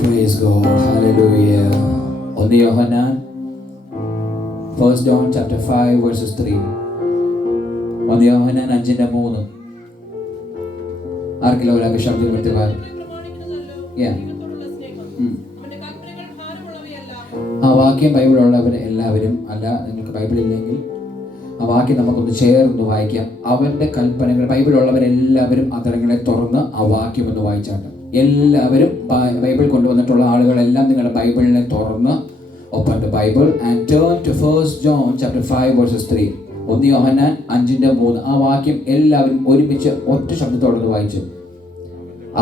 Praise God. Hallelujah. 1 Yohanan, 1 John chapter 5 verses 3. 1 Yohanan 5:3. ആർക്കെങ്കിലും ഒരാൾക്ക് ശബ്ദം വരുത്തുവാൻ? ആ വാക്യം ബൈബിളുള്ളവർ എല്ലാവരും അല്ല, നിങ്ങൾക്ക് ബൈബിളില്ലെങ്കിൽ ആ വാക്യം നമുക്കൊന്ന് ചേർന്ന് വായിക്കാം. അവന്റെ കൽപ്പനകൾ, ബൈബിളുള്ളവരെല്ലാവരും അതരങ്ങളെ തുറന്ന് ആ വാക്യം ഒന്ന് വായിച്ചാട്ട്. എല്ലാവരും ബൈബിൾ കൊണ്ടുവന്നിട്ടുള്ള ആളുകളെല്ലാം നിങ്ങളുടെ ബൈബിളിനെ തുറന്ന് open the Bible and turn to 1 John chapter 5 verses 3. 1 യോഹന്നാൻ 5:3. ആ വാക്യം എല്ലാവരും ഒരുമിച്ച് ഒറ്റ ശബ്ദത്തോടെ വായിച്ചു.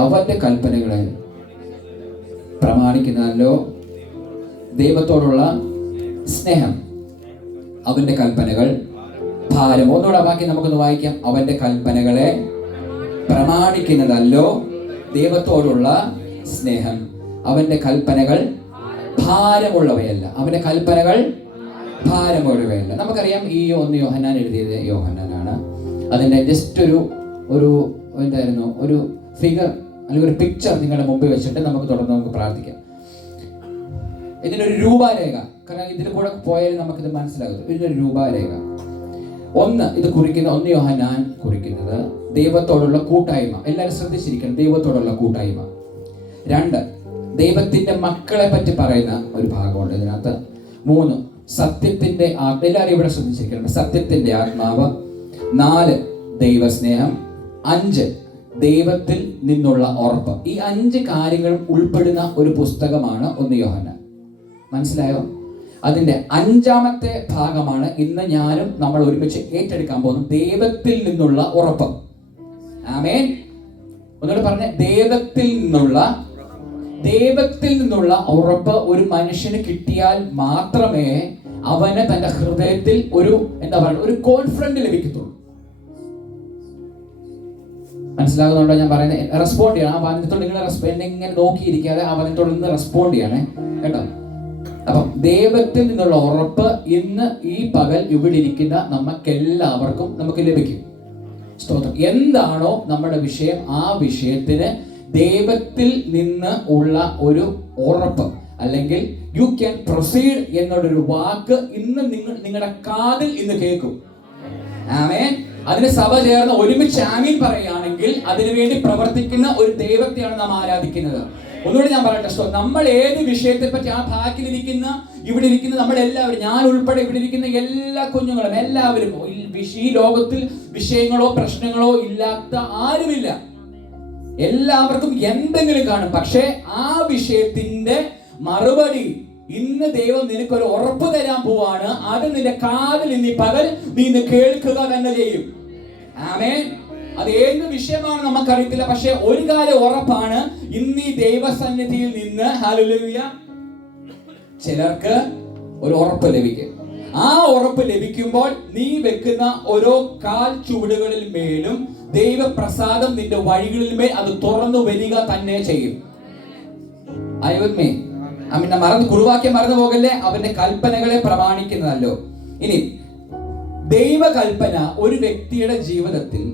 അവന്റെ കൽപ്പനകളെ പ്രമാണിക്കുന്നതല്ലോ ദൈവത്തോടുള്ള സ്നേഹം. അവന്റെ കൽപ്പനകൾ ഭാരം. ഒന്നുകൂടെ വാക്യം നമുക്കൊന്ന് വായിക്കാം. അവന്റെ കൽപ്പനകളെ പ്രമാണിക്കുന്നതല്ലോ ദൈവത്തോടുള്ള സ്നേഹം. അവന്റെ കൽപ്പനകൾ ഭാരമുള്ളവയല്ല. അവന്റെ കൽപ്പനകൾ ഭാരമുള്ളവയല്ല. നമുക്കറിയാം ഈ 1 യോഹന്നാൻ എഴുതിയത് യോഹന്നാനാണ്. അതിന്റെ ജസ്റ്റ് ഒരു എന്തായിരുന്നു, ഒരു ഫിഗർ അല്ലെങ്കിൽ ഒരു പിക്ചർ നിങ്ങളുടെ മുമ്പിൽ വെച്ചിട്ട് നമുക്ക് തുടർന്ന് പ്രാർത്ഥിക്കാം. ഇതിനൊരു രൂപരേഖ, കാരണം ഇതിൽ കൂടെ പോയാലും നമുക്കിത് മനസ്സിലാകും. ഇതിനൊരു രൂപരേഖ. ഇത് കുറിക്കുന്ന 1 യോഹന്നാൻ കുറിക്കുന്നത് ദൈവത്തോടുള്ള കൂട്ടായ്മ. എല്ലാവരും ശ്രദ്ധിച്ചിരിക്കണം, ദൈവത്തോടുള്ള കൂട്ടായ്മ. 2, ദൈവത്തിന്റെ മക്കളെ പറ്റി പറയുന്ന ഒരു ഭാഗമുണ്ട് ഇതിനകത്ത്. 3, സത്യത്തിന്റെ എല്ലാവരും ഇവിടെ ശ്രദ്ധിച്ചിരിക്കണം, സത്യത്തിന്റെ ആത്മാവ്. 4, ദൈവസ്നേഹം. 5, ദൈവത്തിൽ നിന്നുള്ള ഉറപ്പ്. ഈ 5 കാര്യങ്ങളും ഉൾപ്പെടുന്ന ഒരു പുസ്തകമാണ് 1 യോഹന്നാൻ. മനസ്സിലായോ? അതിന്റെ 5ാമത്തെ ഭാഗമാണ് ഇന്ന് ഞാനും നമ്മൾ ഒരുമിച്ച് ഏറ്റെടുക്കാൻ പോകുന്നത്, ദൈവത്തിൽ നിന്നുള്ള ഉറപ്പ്. ആമേൻ. ഒന്നുകൂടെ പറഞ്ഞേ, ദൈവത്തിൽ നിന്നുള്ള ഉറപ്പ് ഒരു മനുഷ്യന് കിട്ടിയാൽ മാത്രമേ അവന് തന്റെ ഹൃദയത്തിൽ ഒരു കോൺഫിഡൻസ് ലഭിക്കത്തുള്ളൂ. മനസ്സിലാകുന്നുണ്ടോ ഞാൻ പറയുന്നത്? റെസ്പോണ്ട് ചെയ്യണം. ആ വചനത്തോട് നിങ്ങൾ ഇങ്ങനെ നോക്കിയിരിക്കാതെ ആ വചനത്തോട് നിന്ന് റെസ്പോണ്ട് ചെയ്യണേ കേട്ടോ. അപ്പം ദൈവത്തിൽ നിന്നുള്ള ഉറപ്പ് ഇന്ന് ഈ പകൽ ഇവിടെ ഇരിക്കുന്ന നമുക്കെല്ലാവർക്കും നമുക്ക് ലഭിക്കും. സ്തോത്രം. എന്താണോ നമ്മുടെ വിഷയം, ആ വിഷയത്തിന് ദൈവത്തിൽ നിന്ന് ഉള്ള ഒരു ഉറപ്പ്, അല്ലെങ്കിൽ യു ക്യാൻ പ്രൊസീഡ് എന്നുള്ളൊരു വാക്ക് ഇന്ന് നിങ്ങളുടെ കാതിൽ ഇന്ന് കേൾക്കും. ആമേൻ. അതിന് സഭ ചേർന്ന് ഒരുമിച്ച് ആമീൻ പറയുകയാണെങ്കിൽ അതിനുവേണ്ടി പ്രവർത്തിക്കുന്ന ഒരു ദൈവത്തെയാണ് നാം ആരാധിക്കുന്നത്. ഒന്നുകൂടി ഞാൻ പറയട്ടെ, നമ്മൾ ഏത് വിഷയത്തെ പറ്റി ആ ഭാഗത്തിലിരിക്കുന്ന ഇവിടെ ഇരിക്കുന്ന നമ്മളെല്ലാവരും, ഞാൻ ഉൾപ്പെടെ ഇവിടെ ഇരിക്കുന്ന എല്ലാ കുഞ്ഞുങ്ങളും എല്ലാവരും, ഈ ലോകത്തിൽ വിഷയങ്ങളോ പ്രശ്നങ്ങളോ ഇല്ലാത്ത ആരുമില്ല. എല്ലാവർക്കും എന്തെങ്കിലും കാണും. പക്ഷേ ആ വിഷയത്തിന്റെ മറുപടി ഇന്ന് ദൈവം നിനക്കൊരു ഉറപ്പ് തരാൻ പോവാണ്. അത് നിന്റെ കാതിൽ ഇന്ന് പകൽ നീ ഇന്ന് കേൾക്കുക തന്നെ ചെയ്യും. ആമേൻ. അത് ഏത് വിഷയമാണ് നമുക്കറിയത്തില്ല, പക്ഷെ ഒരു കാര്യം ഉറപ്പാണ്, ഇന്ന് ഈ ദൈവസന്നിധിയിൽ നിന്ന് ഹല്ലേലൂയ ചിലർക്ക് ഒരു ഉറപ്പ് ലഭിക്കും. ആ ഉറപ്പ് ലഭിക്കുമ്പോൾ നീ വെക്കുന്ന ഓരോ കാൽ ചുവടുകളിൽ മേലും ദൈവപ്രസാദം നിന്റെ വഴികളിൽ മേൽ അത് തുറന്നു വരിക തന്നെ ചെയ്യും. കുറുവാക്യം മറന്നു പോകല്ലേ. അവന്റെ കൽപ്പനകളെ പ്രമാണിക്കുന്നതല്ലോ. ഇനി ദൈവകൽപ്പന ഒരു വ്യക്തിയുടെ ജീവിതത്തിൽ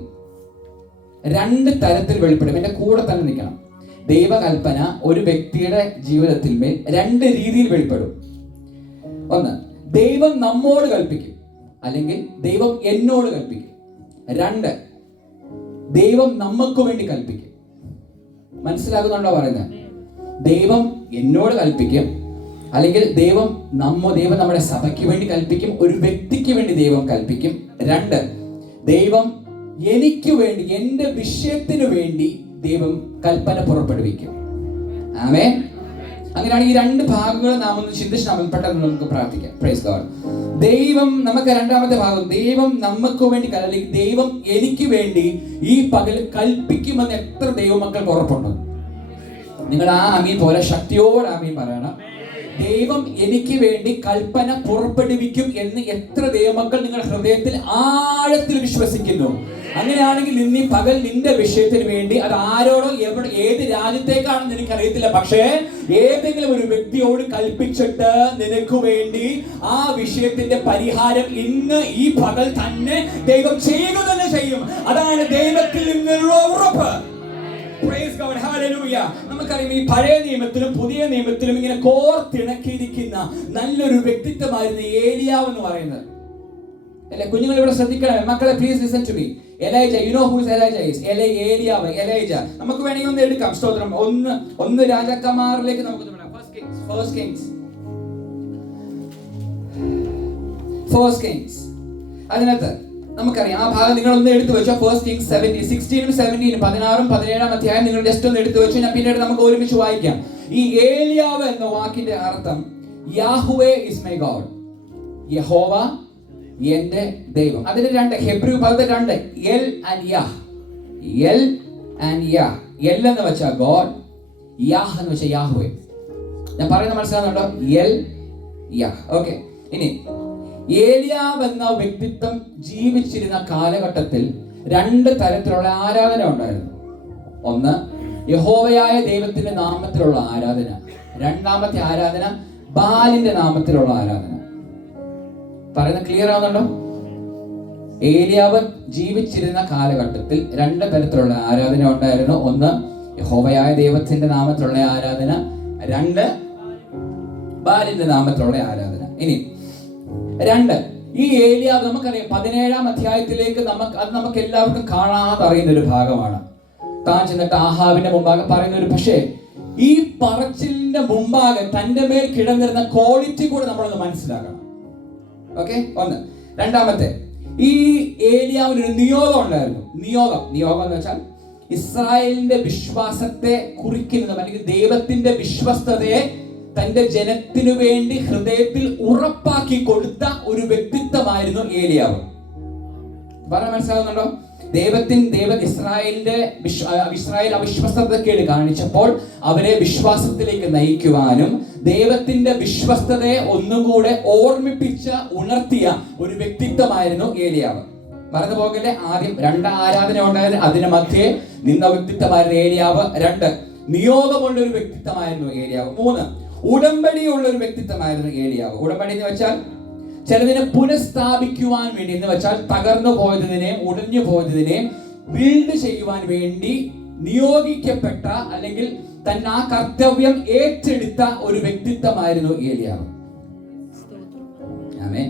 2 തരത്തിൽ വെളിപ്പെടും. എന്റെ കൂടെ തന്നെ നിൽക്കണം. ദൈവകൽപ്പന ഒരു വ്യക്തിയുടെ ജീവിതത്തിൽ മേൽ 2 രീതിയിൽ വെളിപ്പെടും. 1, ദൈവം നമ്മോട് കൽപ്പിക്കും, അല്ലെങ്കിൽ ദൈവം എന്നോട് കൽപ്പിക്കും. 2, ദൈവം നമുക്ക് വേണ്ടി കൽപ്പിക്കും. മനസ്സിലാകുന്നുണ്ടോ പറയുന്നത്? ദൈവം എന്നോട് കൽപ്പിക്കും, അല്ലെങ്കിൽ ദൈവം നമ്മുടെ സഭയ്ക്ക് വേണ്ടി കൽപ്പിക്കും, ഒരു വ്യക്തിക്ക് വേണ്ടി ദൈവം കൽപ്പിക്കും. 2, ദൈവം എനിക്ക് വേണ്ടി, എന്റെ വിഷയത്തിന് വേണ്ടി ദൈവം കൽപ്പന പുറപ്പെടുവിക്കും. ആമേൻ. അങ്ങനെയാണ് ഈ 2 ഭാഗങ്ങൾ നാം ഒന്ന് ചിന്തിച്ച് നാം പെട്ടെന്ന് നമുക്ക് പ്രാർത്ഥിക്കാം. Praise God. ദൈവം നമുക്ക് 2ാമത്തെ ഭാഗം, ദൈവം നമുക്ക് വേണ്ടി, അല്ലെങ്കിൽ ദൈവം എനിക്ക് വേണ്ടി ഈ പകൽ കൽപ്പിക്കുമെന്ന് എത്ര ദൈവമക്കൾക്ക് ഉറപ്പുണ്ട്? നിങ്ങൾ ആ ആമീൻ പോലെ ശക്തിയോട് ആമീൻ പറയണം. ദൈവം എനിക്ക് വേണ്ടി കൽപ്പന പുറപ്പെടുവിക്കും എന്ന് എത്ര ദൈവമക്കൾ നിങ്ങളുടെ ഹൃദയത്തിൽ ആഴത്തിൽ വിശ്വസിക്കുന്നു? അങ്ങനെയാണെങ്കിൽ ഇന്ന് പകൽ നിന്റെ വിഷയത്തിന് വേണ്ടി, അത് ആരോടോ ഏത് രാജ്യത്തേക്കാണെന്ന് എനിക്കറിയത്തില്ല, പക്ഷേ ഏതെങ്കിലും ഒരു വ്യക്തിയോട് കൽപ്പിച്ചിട്ട് നിനക്ക് വേണ്ടി ആ വിഷയത്തിന്റെ പരിഹാരം ഇന്ന് ഈ പകൽ തന്നെ ദൈവം ചെയ്യുക തന്നെ ചെയ്യും. അതാണ് ദൈവത്തിൽ നിന്നുള്ള ഉറപ്പ്. Praise God. Hallelujah. നമുക്കറിയാം ഈ പഴയ നിയമത്തിലും പുതിയ നിയമത്തിലും ഇങ്ങനെ കോർത്തിണക്കിയിരിക്കുന്ന നല്ലൊരു വ്യക്തിത്വമായിരുന്നു ഏലിയാവ് എന്ന് പറയുന്നത്. അല്ലെ, കുഞ്ഞുങ്ങൾ ഇവിടെ ശ്രദ്ധിക്കണം മക്കളെ, please listen to me. Elijah, you know who is Elijah is? Eliyavu, Elijah. നമുക്ക് വേണമെങ്കിൽ ഒന്ന് എടുക്കാം, സ്തോത്രം. ഒന്ന് രാജാക്കന്മാരിലേക്ക് നമുക്ക് ഫസ്റ്റ് കിങ്സ്. അതിനകത്ത് നമുക്കറിയാം ആ ഭാഗം നിങ്ങൾ ഒന്ന് എടുത്തു വെച്ചോ. ഫസ്റ്റ് കിങ്സ് 16 17 17 അധ്യായം നിങ്ങൾ ജസ്റ്റ് ഒന്ന് എടുത്തു വെച്ചു. ഞാൻ പിന്നീട് നമുക്ക് ഒരുമിച്ച് വായിക്കാം. ഈ ഏലിയാവ് എന്ന വാക്കിന്റെ അർത്ഥം യാഹുവേ ഇസ് മൈ ഗോഡ്, യഹോവ എന്റെ ദൈവം. അതിന് രണ്ട് ഹെബ്രു പദത്തിൽ രണ്ട്, L and yeah. L and yeah. L എന്ന് വെച്ചാൽ ഗോഡ്, യാഹ് എന്ന് വെച്ചാൽ യാഹുവേ. ഞാൻ പറയുന്നത് മനസ്സിലാകുന്നുണ്ടോ? L yeah. ഓക്കെ. ഇനി ഏലിയാവ് എന്ന വ്യക്തിത്വം ജീവിച്ചിരുന്ന കാലഘട്ടത്തിൽ രണ്ട് തരത്തിലുള്ള ആരാധന ഉണ്ടായിരുന്നു. ഒന്ന് യഹോവയായ ദൈവത്തിന്റെ നാമത്തിലുള്ള ആരാധന. രണ്ടാമത്തെ ആരാധന ബാലിന്റെ നാമത്തിലുള്ള ആരാധന. പറയുന്നത് ക്ലിയർ ആവുന്നുണ്ടോ? ഏലിയാവ് ജീവിച്ചിരുന്ന കാലഘട്ടത്തിൽ രണ്ട് തരത്തിലുള്ള ആരാധന ഉണ്ടായിരുന്നു. ഒന്ന് യഹോവയായ ദൈവത്തിന്റെ നാമത്തിലുള്ള ആരാധന, രണ്ട് ബാലിന്റെ നാമത്തിലുള്ള ആരാധന. ഇനി രണ്ട്, ഈ ഏലിയാവ് നമുക്കറിയാം 17 അധ്യായത്തിലേക്ക് നമുക്ക് എല്ലാവർക്കും കാണാതെ അറിയുന്ന ഒരു ഭാഗമാണ്. താൻ ചെന്നിട്ട് ആഹാബിന്റെ മുമ്പാകെ പറയുന്ന പക്ഷേ ഈ പറച്ചിലിന്റെ മുമ്പാകെ തന്റെ മേൽ കിടന്നിരുന്ന ക്വാളിറ്റി കൂടെ നമ്മളൊന്ന് മനസ്സിലാക്കണം. ഓക്കെ, ഒന്ന്. രണ്ടാമത്തെ, ഈ ഏലിയാവിന് ഒരു നിയോഗം ഉണ്ടായിരുന്നു. നിയോഗം എന്ന് വെച്ചാൽ ഇസ്രായേലിന്റെ വിശ്വാസത്തെ കുറിക്കുന്നതും അല്ലെങ്കിൽ ദൈവത്തിന്റെ വിശ്വസ്തതയെ തന്റെ ജനത്തിനു വേണ്ടി ഹൃദയത്തിൽ ഉറപ്പാക്കി കൊടുത്ത ഒരു വ്യക്തിത്വമായിരുന്നു ഏലിയാവ്. പറഞ്ഞാൽ മനസ്സിലാകുന്നുണ്ടോ? ഇസ്രായേൽ അവിശ്വസ്തതക്കേട് കാണിച്ചപ്പോൾ അവരെ വിശ്വാസത്തിലേക്ക് നയിക്കുവാനും ദൈവത്തിന്റെ വിശ്വസ്തതയെ ഒന്നുകൂടെ ഉണർത്തിയ ഒരു വ്യക്തിത്വമായിരുന്നു ഏലിയാവ്. മറന്നു പോകല്ലേ. ആദ്യം രണ്ട് ആരാധന ഉണ്ടായത്, അതിന് മധ്യേ നിന്ന വ്യക്തിത്വമായിരുന്നു ഏലിയാവ്. രണ്ട്, നിയോഗമുള്ള ഒരു വ്യക്തിത്വമായിരുന്നു ഏലിയാവ്. മൂന്ന്, ഉടമ്പടിയുള്ള ഒരു വ്യക്തിത്വമായിരുന്നു ഏലിയാവ്. ഉടമ്പടി എന്ന് വെച്ചാൽ ചിലതിനെ പുനഃസ്ഥാപിക്കുവാൻ വേണ്ടി, എന്ന് വെച്ചാൽ തകർന്നു പോയതിനെയും ഉടഞ്ഞു പോയതിനെയും ബിൽഡ് ചെയ്യുവാൻ വേണ്ടി നിയോഗിക്കപ്പെട്ട അല്ലെങ്കിൽ തന്നെ ആ കർത്തവ്യം ഏറ്റെടുത്ത ഒരു വ്യക്തിത്വമായിരുന്നു ഏലിയാവ്. ആമേൻ.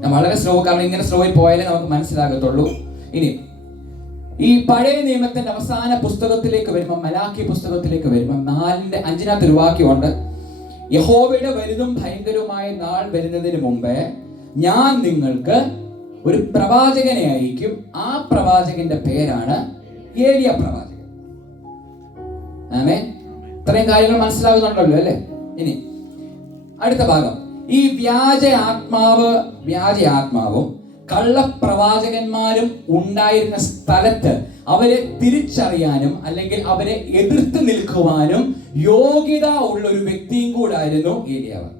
ഞാൻ വളരെ സ്ലോ, കാരണം ഇങ്ങനെ സ്ലോയിൽ പോയാലേ നമുക്ക് മനസ്സിലാകത്തുള്ളൂ. ഇനി ഈ പഴയ നിയമത്തിന്റെ അവസാന പുസ്തകത്തിലേക്ക് വരുമ്പോൾ, മലാക്കി പുസ്തകത്തിലേക്ക് വരുമ്പോൾ 4:5 ഒരു വാക്യമുണ്ട്. യഹോവയുടെ വലുതും ഭയങ്കരവുമായ നാൾ വരുന്നതിന് മുമ്പേ ഞാൻ നിങ്ങൾക്ക് ഒരു പ്രവാചകനെ അയക്കും. ആ പ്രവാചകന്റെ പേരാണ് ഏലിയ പ്രവാചകൻ. ആമേൻ. ഇത്രയും കാര്യങ്ങൾ മനസ്സിലാകുന്നുണ്ടല്ലോ അല്ലേ? ഇനി അടുത്ത ഭാഗം, ഈ വ്യാജ ആത്മാവും കള്ളപ്രവാചകന്മാരും ഉണ്ടായിരുന്ന സ്ഥലത്ത് അവരെ തിരിച്ചറിയാനും അല്ലെങ്കിൽ അവരെ എതിർത്ത് നിൽക്കുവാനും യോഗ്യത ഉള്ള ഒരു വ്യക്തിയും കൂടായിരുന്നു ഏലിയാവ്.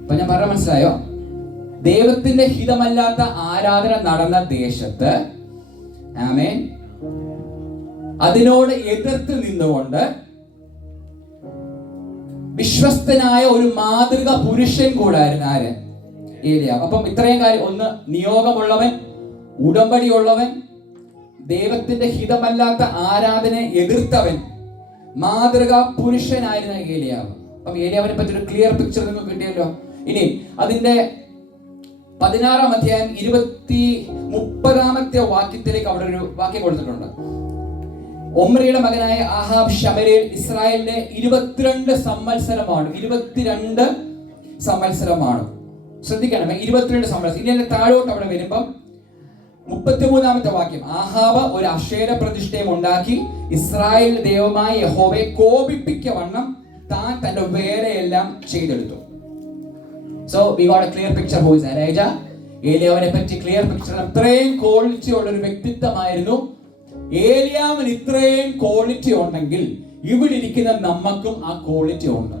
അപ്പൊ ഞാൻ പറഞ്ഞ മനസ്സിലായോ? ദൈവത്തിന്റെ ഹിതമല്ലാത്ത ആരാധന നടന്ന ദേശത്ത്, ആമേൻ, അതിനോട് എതിർത്ത് നിന്നുകൊണ്ട് വിശ്വസ്തനായ ഒരു മാതൃക പുരുഷൻ കൂടായിരുന്നു ആര്? ഏലിയാവ്. അപ്പം ഇത്രയും കാര്യം, ഒന്ന് നിയോഗമുള്ളവൻ, ഉടമ്പടിയുള്ളവൻ, ദൈവത്തിന്റെ ഹിതമല്ലാത്ത ആരാധനയെ എതിർത്തവൻ, മാതൃക പുരുഷനായിരുന്ന ഏലിയാവ്. അപ്പം ഏലിയാവിനെ പറ്റി ഒരു ക്ലിയർ പിക്ചർ നിങ്ങൾക്ക് കിട്ടിയല്ലോ. ഇനി അതിന്റെ 16 അധ്യായം 30 വാക്യത്തിലേക്ക് അവിടെ ഒരു വാക്യം കൊടുത്തിട്ടുണ്ട്. ഒമ്രിയുടെ മകനായ ആഹാബ് ശമര്യയിൽ ഇസ്രായേലിന്റെ 22 സംവത്സരമാണ്. ശ്രദ്ധിക്കണം, 22 സംവത്സരം. ഇനി അതിന്റെ താഴോട്ട് അവിടെ വരുമ്പം 33 വാക്യം, ആഹാബ് ഒരു അക്ഷേര പ്രതിഷ്ഠയും ഉണ്ടാക്കി ഇസ്രായേൽ ദൈവമായ യഹോവയെ കോപിപ്പിക്കവണ്ണം താൻ തന്റെ വേലയെല്ലാം ചെയ്തെടുത്തു. So we got a clear picture who is Elijah. ഏലിയാവിനെ പറ്റി ക്ലിയർ പിക്ചർ. ഇത്രയും ക്വാളിറ്റി ഉള്ള ഒരു വ്യക്തിത്വമായിരുന്നു ഏലിയാവിന്. ഇത്രയും ക്വാളിറ്റി ഉണ്ടെങ്കിൽ ഇവിടെ ഇരിക്കുന്ന നമുക്കും ആ ക്വാളിറ്റി ഉണ്ട്,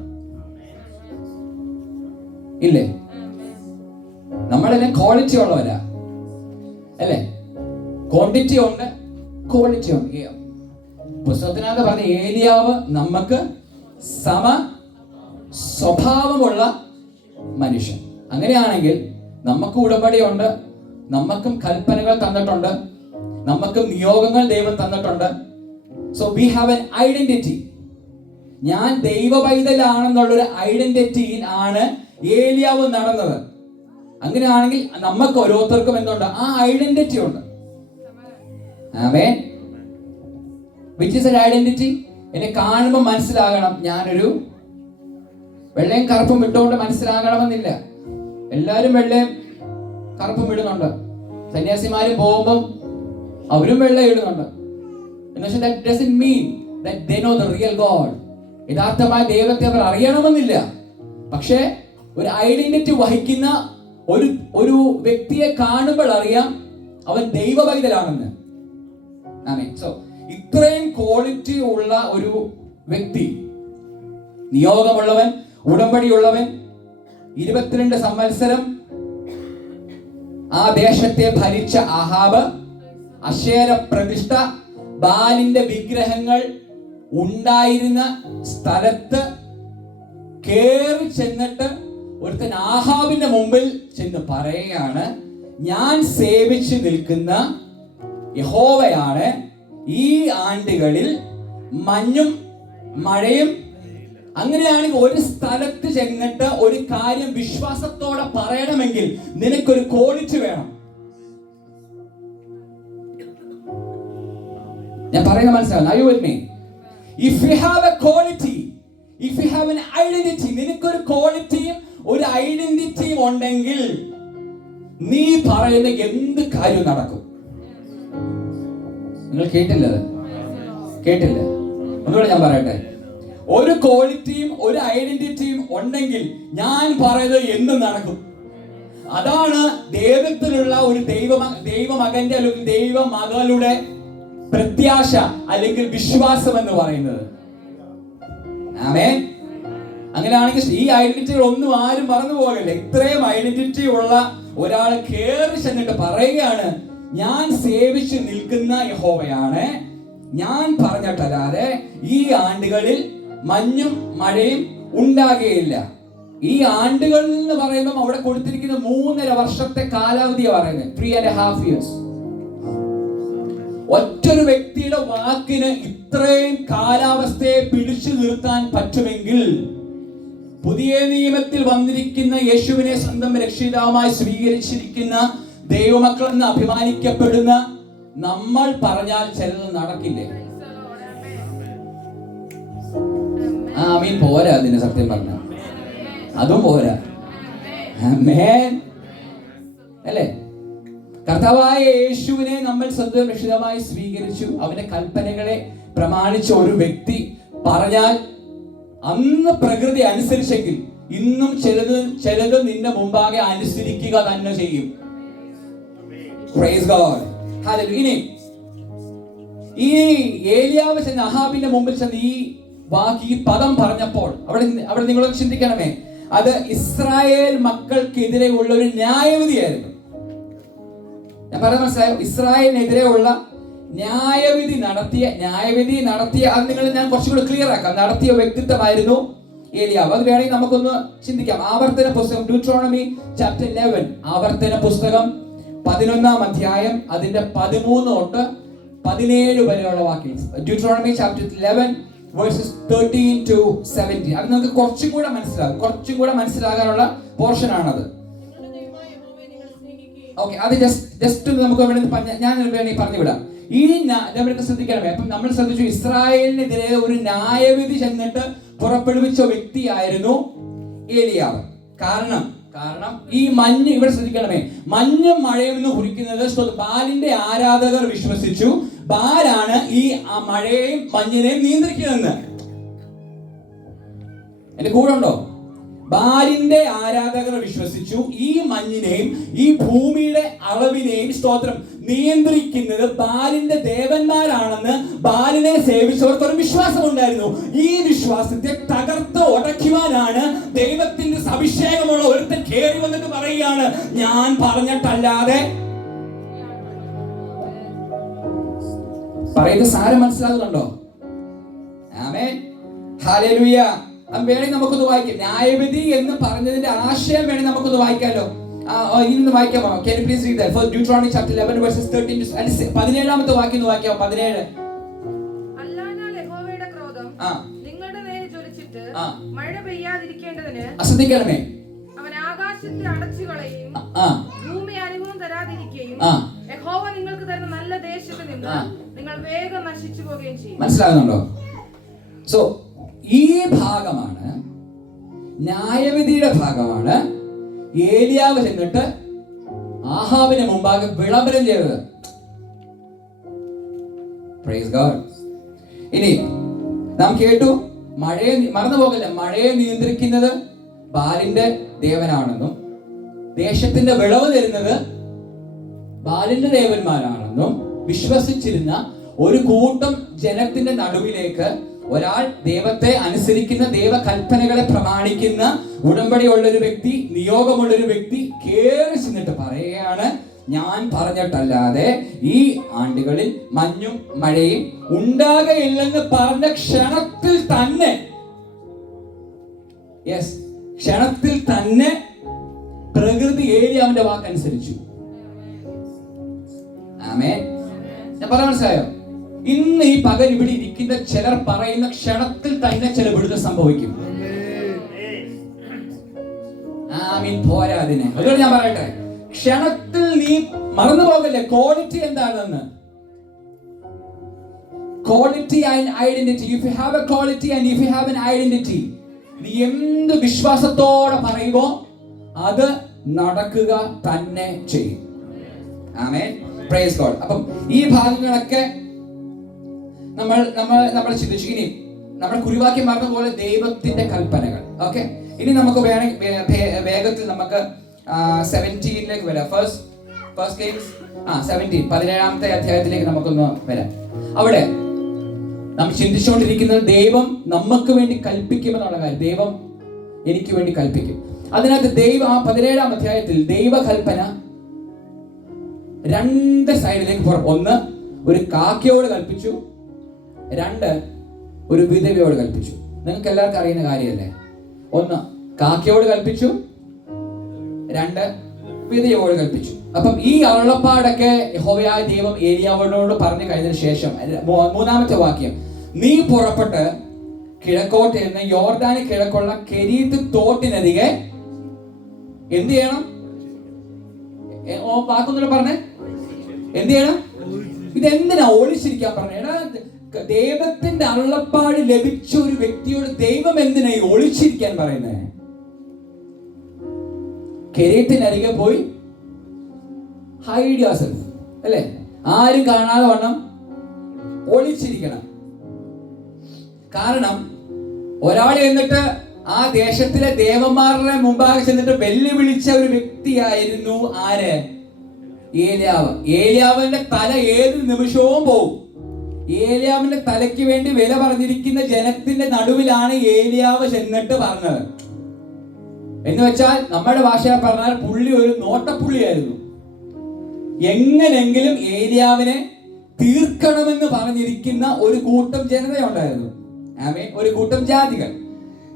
ഇല്ലേ? നമ്മളെല്ലാം ക്വാളിറ്റി ഉള്ളവരാ അല്ലേ? ക്വാണ്ടിറ്റി ഉണ്ട്, ക്വാളിറ്റി ഉണ്ട്. പുസ്തകത്തിനകത്ത് പറഞ്ഞ ഏലിയാവ് നമുക്ക് സമ സ്വഭാവമുള്ള മനുഷ്യൻ. അങ്ങനെയാണെങ്കിൽ നമുക്ക് ഉടമ്പടിയുണ്ട്, നമുക്കും കൽപ്പനകൾ തന്നിട്ടുണ്ട്, നമുക്കും നിയോഗങ്ങൾ ദൈവം തന്നിട്ടുണ്ട്. So we have an identity. ഞാൻ ദൈവ പൈതലാണെന്നുള്ളൊരു ഐഡന്റിറ്റിയിൽ ആണ് ഏലിയാവ് നടന്നത്. അങ്ങനെയാണെങ്കിൽ നമുക്ക് ഓരോരുത്തർക്കും എന്തുണ്ട്? ആ ഐഡന്റിറ്റി ഉണ്ട്. Amen. Which is an identity? എന്നെ കാണുമ്പോൾ മനസ്സിലാകണം ഞാനൊരു വെള്ളയും കറുപ്പും ഇട്ടുകൊണ്ട് മനസ്സിലാകണമെന്നില്ല. എല്ലാവരും വെള്ളയും കറുപ്പും ഇടുന്നുണ്ട്. സന്യാസിമാരും പോകുമ്പം അവരും വെള്ള ഇടുന്നുണ്ട്. പക്ഷേ that doesn't mean that they know the real God. യഥാർത്ഥമായ ദൈവത്തെ അവർ അറിയണമെന്നില്ല. പക്ഷേ ഒരു ഐഡന്റിറ്റി വഹിക്കുന്ന ഒരു വ്യക്തിയെ കാണുമ്പോൾ അറിയാം അവൻ ദൈവ പൈതലാണെന്ന്. ആമേൻ. സോ ഇത്രയും ക്വാളിറ്റി ഉള്ള ഒരു വ്യക്തി, നിയോഗമുള്ളവൻ, ഉടമ്പടിയുള്ളവൻ, 22 സംവത്സരം ആ ദേശത്തെ ഭരിച്ച ആഹാബ്, അശേര പ്രതിഷ്ഠ, ബാലിന്റെ വിഗ്രഹങ്ങൾ ഉണ്ടായിരുന്ന സ്ഥലത്ത് കേറി ചെന്നിട്ട് ഒരുത്തൻ ആഹാബിന്റെ മുമ്പിൽ ചെന്ന് പറയുകയാണ്, ഞാൻ സേവിച്ചു നിൽക്കുന്ന യഹോവയാണ് ഈ ആണ്ടുകളിൽ മഞ്ഞും മഴയും. അങ്ങനെയാണെങ്കിൽ ഒരു സ്ഥലത്ത് ചെന്നിട്ട് ഒരു കാര്യം വിശ്വാസത്തോടെ പറയണമെങ്കിൽ നിനക്കൊരു ക്വാളിറ്റി വേണം. ഞാൻ പറയുന്നത് മനസ്സിലാവും? Are you with me? If you have a quality, if you have an identity, നിനക്കൊരു ക്വാളിറ്റിയും ഒരു ഐഡന്റിറ്റിയും ഉണ്ടെങ്കിൽ നീ പറയുന്ന എന്ത് കാര്യവും നടക്കും. നിങ്ങൾ കേട്ടില്ല? കേട്ടില്ല? ഒന്നുകൂടെ ഞാൻ പറയട്ടെ. ഒരു ക്വാളിറ്റിയും ഒരു ഐഡന്റിറ്റിയും ഉണ്ടെങ്കിൽ ഞാൻ പറയുന്നത് എന്തും നടക്കും. അതാണ് ദൈവത്തിലുള്ള ഒരു ദൈവമകന്റെ അല്ലെങ്കിൽ ദൈവമകളുടെ പ്രത്യാശ അല്ലെങ്കിൽ വിശ്വാസം എന്ന് പറയുന്നത്. ആമേൻ. അങ്ങനെയാണെങ്കിൽ ഈ ഐഡന്റിറ്റികൾ ഒന്നും ആരും മറന്നു പോകല്ല. ഇത്രയും ഐഡന്റിറ്റി ഉള്ള ഒരാൾ കേറി ചെന്നിട്ട് പറയുകയാണ്, ഞാൻ സേവിച്ച് നിൽക്കുന്ന യഹോവയാണ്, ഞാൻ പറഞ്ഞിട്ടല്ലാതെ ഈ ആണ്ടുകളിൽ മഞ്ഞും മഴയും ഉണ്ടാകുകയില്ല. ഈ ആണ്ടുകൾ എന്ന് പറയുമ്പോൾ അവിടെ കൊടുത്തിരിക്കുന്ന 3.5 വർഷത്തെ കാലാവധിയാണ് പറയുന്നത്. 3.5 years. ഒറ്റൊരു വ്യക്തിയുടെ വാക്കിന് ഇത്രയും കാലാവസ്ഥയെ പിടിച്ചു നിർത്താൻ പറ്റുമെങ്കിൽ പുതിയ നിയമത്തിൽ വന്നിരിക്കുന്ന യേശുവിനെ സ്വന്തം രക്ഷിതാവുമായി സ്വീകരിച്ചിരിക്കുന്ന ദൈവമക്കളെന്ന് അഭിമാനിക്കപ്പെടുന്ന നമ്മൾ പറഞ്ഞാൽ ചിലത് നടക്കില്ലേ? ആമീൻ. പോരാ, അതിന് സത്യം പറഞ്ഞ അതും പോരാ. ആമേൻ അല്ലേ? കർത്താവായ യേശുവിനെ നമ്മൾ സ്വന്തം രക്ഷിതാവായി സ്വീകരിച്ചു. അവന്റെ കൽപ്പനകളെ പ്രമാണിച്ച ഒരു വ്യക്തി പറഞ്ഞാൽ അന്ന് പ്രകൃതി അനുസരിച്ചെങ്കിൽ ഇന്നും ചിലത് നിന്റെ മുമ്പാകെ അനുസരിക്കുക തന്നെ ചെയ്യും. Praise God. Hallelujah. ഇനി ഈ ഏലിയാവ് ചെന്ന് അഹാബിന്റെ മുമ്പിൽ ചെന്ന് ഈ പദം പറഞ്ഞപ്പോൾ അവിടെ നിങ്ങളൊന്ന് ചിന്തിക്കണമേ, അത് ഇസ്രായേൽ മക്കൾക്കെതിരെ ഉള്ള ഒരു ന്യായവിധിയായിരുന്നു. ഞാൻ പറഞ്ഞ മനസ്സിലായോ? ഇസ്രായേലിനെതിരെ ഉള്ള ന്യായവിധി നടത്തിയ അത് ഞാൻ കുറച്ചുകൂടി ക്ലിയർ ആക്കാം. നടത്തിയ വ്യക്തിത്വമായിരുന്നു ഏലിയാവ്. അത് വേണമെങ്കിൽ നമുക്കൊന്ന് ചിന്തിക്കാം. ആവർത്തന പുസ്തകം, ഡ്യൂട്രോണമി ചാപ്റ്റർ 11, ആവർത്തന പുസ്തകം 11-ാം അധ്യായം അതിന്റെ 13 തൊട്ട് 17 വരെയുള്ള വാക്യം. Deuteronomy chapter 11 versus 13 to 17. അത് നമുക്ക് കുറച്ചും കൂടെ മനസ്സിലാകാനുള്ള പോർഷൻ ആണത്. ഓക്കെ, അത് ജസ്റ്റ് നമുക്ക് ഞാൻ വേണമെങ്കിൽ പറഞ്ഞു വിടാം. ഈ ശ്രദ്ധിക്കണമേ. അപ്പം നമ്മൾ ശ്രദ്ധിച്ചു, ഇസ്രായേലിനെതിരെ ഒരു ന്യായവിധി ചെന്നിട്ട് പുറപ്പെടുവിച്ച വ്യക്തിയായിരുന്നു ഏലിയാവ്. കാരണം ഈ മഞ്ഞ്, ഇവിടെ ശ്രദ്ധിക്കണമേ, മഞ്ഞും മഴയും എന്ന് കുറിക്കുന്നത് ബാലിന്റെ ആരാധകർ വിശ്വസിച്ചു ബാലാണ് ഈ മഴയെയും മഞ്ഞിനെയും നിയന്ത്രിക്കുന്നതെന്ന്. എന്റെ കൂടെ ഉണ്ടോ? ബാലിന്റെ ആരാധകർ വിശ്വസിച്ചു ഈ മഞ്ഞിനെയും ഈ ഭൂമിയുടെ അളവിനെയും സ്തോത്രം നിയന്ത്രിക്കുന്നത് ബാലിന്റെ ദേവന്മാരാണെന്ന് ബാലിനെ സേവിച്ചവർക്കൊരു വിശ്വാസം ഉണ്ടായിരുന്നു. ഈ വിശ്വാസത്തെ തകർത്ത് ഉടയ്ക്കുവാനാണ് ദൈവത്തിന്റെ അഭിഷേകമുള്ള ഒരുത്തൻ കേറി വന്നിട്ട് പറയുകയാണ്, ഞാൻ പറഞ്ഞിട്ടല്ലാതെ. പറയുന്നത് സാരം മനസ്സിലാകുന്നുണ്ടോ? ആമേൻ. ഹല്ലേലൂയ. വേണമെങ്കിൽ നമുക്കൊന്ന് വായിക്കാം. ന്യായവിധി എന്ന് പറഞ്ഞതിന്റെ ആശയം വേണമെങ്കിൽ നമുക്കൊന്ന് വായിക്കാമല്ലോ. ഇന്ന് വായിക്കാമോ? Can you please read that? For Deuteronomy chapter 11 verses 13 to 17. 17-ാമത്തെ വാക്യം ഒന്ന് വായിക്കാമോ? 17. വെച്ചിട്ട് മഴ പെയ്യാതിരിക്കേണ്ടതിന് ശ്രദ്ധിക്കണമേ, അവൻ ആകാശത്തെ അടച്ചു കളയും, ഭൂമി അനുഭവം തരാതിരിക്കുകയും യഹോവ നിങ്ങൾക്ക് തരുന്ന നല്ല ദേശത്ത് നിന്ന് നിങ്ങൾ വേഗം നശിച്ചു പോവുകയും ചെയ്യും. മനസ്സിലാകുന്നുണ്ടോ? സോ ഈ ഭാഗമാണ്, ന്യായവിധിയുടെ ഭാഗമാണ്. ഏലിയാവ് ചെന്നിട്ട് ആഹാബിന് മുമ്പാകെ വിളംബരം ചെയ്തത്. Praise God. ഇനി നാം കേട്ടു, മഴയെ മറന്നു പോകല്ല, മഴയെ നിയന്ത്രിക്കുന്നത് ബാലിന്റെ ദേവനാണെന്നും ദേശത്തിന്റെ വിളവ് തരുന്നത് ബാലിന്റെ ദേവന്മാരാണെന്നും വിശ്വസിച്ചിരുന്ന ഒരു കൂട്ടം ജനത്തിന്റെ നടുവിലേക്ക് ഒരാൾ ദൈവത്തെ അനുസരിക്കുന്ന, ദൈവകൽപ്പനകളെ പ്രമാണിക്കുന്ന, ഉടമ്പടിയുള്ള ഒരു വ്യക്തി, നിയോഗമുള്ള ഒരു വ്യക്തി കേറി ചെന്നിട്ട് പറയുകയാണ്, ഞാൻ പറഞ്ഞിട്ടല്ലാതെ ഈ ആണ്ടുകളിൽ മഞ്ഞും മഴയും ഉണ്ടാകയില്ലെന്ന് പറഞ്ഞ ക്ഷണത്തിൽ തന്നെ, ക്ഷണത്തിൽ തന്നെ പ്രകൃതി ഏലിയാവിന്റെ വാക്കനുസരിച്ചു. ആമേൻ. ഞാൻ പറയാൻ മനസ്സിലായോ? ഇന്ന് ഈ പകൽ ഇവിടെ ഇരിക്കുന്ന ചിലർ പറയുന്ന ക്ഷണത്തിൽ തന്നെ ചില വിടുതൽ സംഭവിക്കും. ആമീൻ. പോരാ അതിനെ. അതുകൊണ്ട് ഞാൻ പറയട്ടെ, ക്ഷണത്തിൽ നീ മറന്നു പോകല്ലേ ക്വാളിറ്റി എന്താണെന്ന്. Quality and identity. If you have a quality and if you have an identity, നീ എന്ത് വിശ്വാസത്തോടെ പറയുമ്പോ അത് നടക്കുക തന്നെ ചെയ്യും. ആമേൻ. Praise God. അപ്പം ഈ ഭാഗങ്ങളൊക്കെ നമ്മൾ ചിന്തിച്ചു. ഇനി നമ്മൾ കുറിവാക്യം പറഞ്ഞ പോലെ ദൈവത്തിന്റെ കൽപ്പനകൾ. ഓക്കെ, ഇനി നമുക്ക് വേഗത്തിൽ നമുക്ക് 17 വരാം. ഫസ്റ്റ് കേസ് 17 17ാമത്തെ അധ്യായത്തിലേക്ക് നമുക്കൊന്ന് വരാം. അവിടെ നമ്മൾ ചിന്തിച്ചുകൊണ്ടിരിക്കുന്നത് ദൈവം നമുക്ക് വേണ്ടി കൽപ്പിക്കുമെന്നുള്ള കാര്യം. ദൈവം എനിക്ക് വേണ്ടി കൽപ്പിക്കും. അതിനകത്ത് ദൈവം 17ാം അധ്യായത്തിൽ ദൈവകൽപ്പന 2 സൈഡിലേക്ക് പുറം. ഒന്ന്, ഒരു കാക്കയോട് കൽപ്പിച്ചു. 2, ഒരു വിധവയോട് കൽപ്പിച്ചു. നിങ്ങൾക്ക് എല്ലാവർക്കും അറിയുന്ന കാര്യമല്ലേ? 1 കാക്കയോട് കൽപ്പിച്ചു, 2 വിധവയോട് കൽപ്പിച്ചു. അപ്പം ഈ അരുളപ്പാടൊക്കെ യഹോവയായ ദൈവം ഏലിയാവിനോട് പറഞ്ഞു കഴിഞ്ഞതിന് ശേഷം 3ാമത്തെ വാക്യം, നീ പുറപ്പെട്ട് കിഴക്കോട്ട് എന്ന് യോർദാന് കിഴക്കുള്ള കെരീത്ത് തോട്ടിനരികെ എന്ത് ചെയ്യണം? വാക്കൊന്നുകൂടെ പറഞ്ഞേ, എന്ത് ചെയ്യണം? ഇതെന്തിനാ ഒളിച്ചിരിക്കാൻ പറഞ്ഞ? ദൈവത്തിന്റെ അരുളപ്പാട് ലഭിച്ച ഒരു വ്യക്തിയോട് ദൈവം എന്തിനാ ഒളിച്ചിരിക്കാൻ പറയുന്നത്? കെരീത്തിനരികെ പോയി ഹൈഡ് യുവർസെൽഫ്, അല്ലേ? ആരും കാണാതെ വണ്ണം ഒളിച്ചിരിക്കണം. കാരണം ഒരാൾ എന്നിട്ട് ആ ദേശത്തിലെ ദേവന്മാരുടെ മുമ്പാകെ ചെന്നിട്ട് വെല്ലുവിളിച്ച ഒരു വ്യക്തിയായിരുന്നു ആര്? ഏലിയാവ്. ഏലിയാവിന്റെ തല ഏത് നിമിഷവും പോകും. ഏലിയാവിന്റെ തലയ്ക്ക് വേണ്ടി വില പറഞ്ഞിരിക്കുന്ന ജനത്തിന്റെ നടുവിലാണ് ഏലിയാവ് ചെന്നിട്ട് പറഞ്ഞത്. എന്ന് വെച്ചാൽ നമ്മുടെ ഭാഷയിൽ പറഞ്ഞാൽ പുള്ളി ഒരു നോട്ടപ്പുള്ളിയായിരുന്നു. എങ്ങനെങ്കിലും ഏലിയാവിനെ തീർക്കണമെന്ന് പറഞ്ഞിരിക്കുന്ന ഒരു കൂട്ടം ജനതയുണ്ടായിരുന്നു. ആമേൻ. ഒരു കൂട്ടം ജാതികൾ.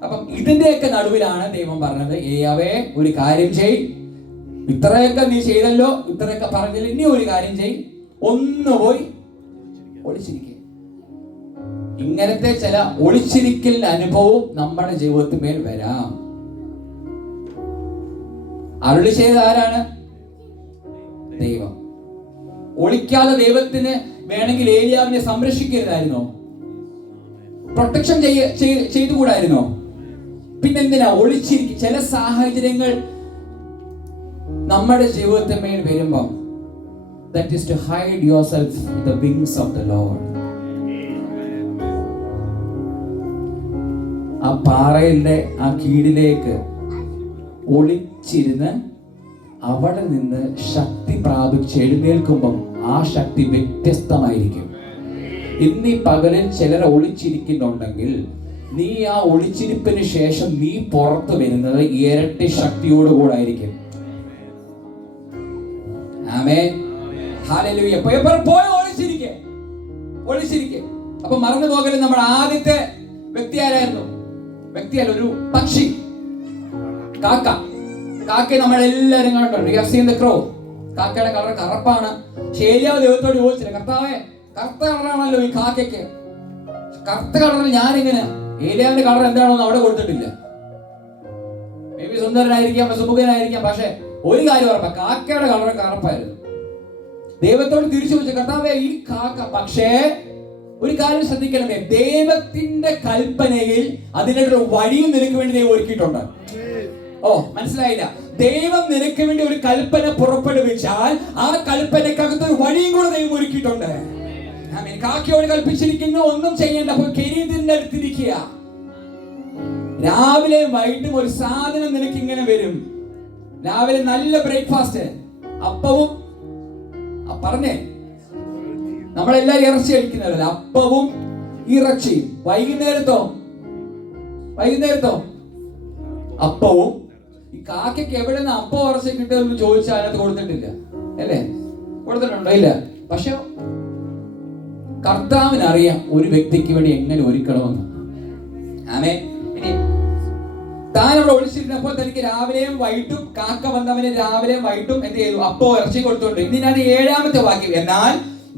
അപ്പം ഇതിന്റെയൊക്കെ നടുവിലാണ് ദൈവം പറഞ്ഞത്, ഏലിയാവേ ഒരു കാര്യം ചെയ്, ഇത്രയൊക്കെ നീ ചെയ്തല്ലോ, ഇത്രയൊക്കെ പറഞ്ഞില്ല, ഇനി ഒരു കാര്യം ചെയ്, ഒന്ന് പോയി ഒളിച്ചിരിക്കുക. ഇങ്ങനത്തെ ചില ഒളിച്ചിരിക്കൽ അനുഭവം നമ്മുടെ ജീവിതത്തിൽ മേൽ വരാം. അരുളി ചെയ്ത ആരാണ്? ദൈവം. ഒളിക്കാതെ ദൈവത്തിന് വേണമെങ്കിൽ ഏലിയാവിനെ സംരക്ഷിക്കരുതായിരുന്നോ? പ്രൊട്ടക്ഷൻ ചെയ്തുകൂടായിരുന്നോ? പിന്നെന്തിനാ ഒളിച്ചിരിക്കും? ചില സാഹചര്യങ്ങൾ നമ്മുടെ ജീവിതത്തിൽ മേൽ വരുമ്പം, that is to hide yourself in the wings of the Lord. ആ പാറയുടെ ആ കീഴിലേക്ക് ഒളിച്ചിരുന്ന് അവിടെ നിന്ന് ശക്തി പ്രാപിച്ച് എഴുന്നേൽക്കുമ്പം ആ ശക്തി വ്യത്യസ്തമായിരിക്കും. ഇന്ന് ഈ പകലിൽ ചിലർ ഒളിച്ചിരിക്കുന്നുണ്ടെങ്കിൽ നീ ആ ഒളിച്ചിരിപ്പിന് ശേഷം നീ പുറത്തു വരുന്നത് ഇരട്ടി ശക്തിയോടുകൂടായിരിക്കും. ആമേൻ. ഹല്ലേലൂയ. പോയി ഒളിച്ചിരിക്കെ. അപ്പൊ മറന്നു പോകലും നമ്മുടെ ആദ്യത്തെ വ്യക്തി ആരായിരുന്നു? വ്യക്തിയല്ല, ഒരു പക്ഷി, കാക്ക. കാക്കയെ നമ്മളെല്ലാരും കണ്ടിട്ടുണ്ട്. You have seen the crow. കാക്കയുടെ കളർ കറുപ്പാണ്. ഏലിയാവ് ദൈവത്തോട് ചോദിച്ചില്ല, കർത്താവേ കറുത്ത കളറാണല്ലോ ഈ കാക്കയ്ക്ക്, കറുത്ത കളറിൽ ഞാനിങ്ങനെ ഏലിയാവിന്റെ കളർ എന്താണോന്ന് അവിടെ കൊടുത്തിട്ടില്ല. മേ ബി സുന്ദരനായിരിക്കാം, സുമുഖനായിരിക്കാം, പക്ഷെ ഒരു കാര്യം ഉറപ്പാ, കാക്കയുടെ കളർ കറുപ്പായിരുന്നു. ദൈവത്തോട് തിരിച്ചു വെച്ച കർത്താവേ ഈ കാക്ക, പക്ഷേ ഒരു കാര്യം ശ്രദ്ധിക്കണമേ, ദൈവത്തിന്റെ കൽപ്പനയിൽ അതിനൊരു വഴിയും നിനക്ക് വേണ്ടി ദൈവം ഒരുക്കിയിട്ടുണ്ട്. ഓ, മനസ്സിലായില്ല? ദൈവം നിനക്ക് വേണ്ടി ഒരു കൽപ്പന പുറപ്പെടുവിച്ചാൽ ആ കൽപ്പനക്കകത്ത് ഒരു വഴിയും കൂടെ ദൈവം ഒരുക്കിയിട്ടുണ്ട്. കാക്കയോട് കൽപ്പിച്ചിരിക്കുന്നു, ഒന്നും ചെയ്യേണ്ട, അപ്പോൾ കെരീതിന്റെ അടുത്തിരിക്കുക. രാവിലെയും വൈകിട്ടും ഒരു സാധനം നിനക്ക് ഇങ്ങനെ വരും. രാവിലെ നല്ല ബ്രേക്ക്ഫാസ്റ്റ്, അപ്പവും പറഞ്ഞേ, നമ്മളെല്ലാരും ഇറച്ചി കഴിക്കുന്നവരല്ല, അപ്പവും ഇറച്ചിയും. വൈകുന്നേരത്തോ അപ്പവും. ഈ കാക്കയ്ക്ക് എവിടെ നിന്ന് അപ്പം ഇറച്ചി കിട്ടുമെന്ന് ചോദിച്ചാൽ അതിനകത്ത് കൊടുത്തിട്ടില്ല, അല്ലേ? കൊടുത്തിട്ടുണ്ടോ? ഇല്ല. പക്ഷെ കർത്താവിനറിയാം ഒരു വ്യക്തിക്ക് വേണ്ടി എങ്ങനെ ഒരുക്കണമെന്ന്. ആമേൻ. ഇനി താൻ അവിടെ ഒളിച്ചിരുന്നപ്പോൾ തനിക്ക് രാവിലെയും വൈകിട്ടും കാക്ക വന്നവന് രാവിലെയും വൈകിട്ടും എന്ത് ചെയ്തു? അപ്പോ ഇറച്ചി കൊടുത്തോണ്ട്. ഇതിനകത്ത് 7ാമത്തെ വാക്യം, എന്നാൽ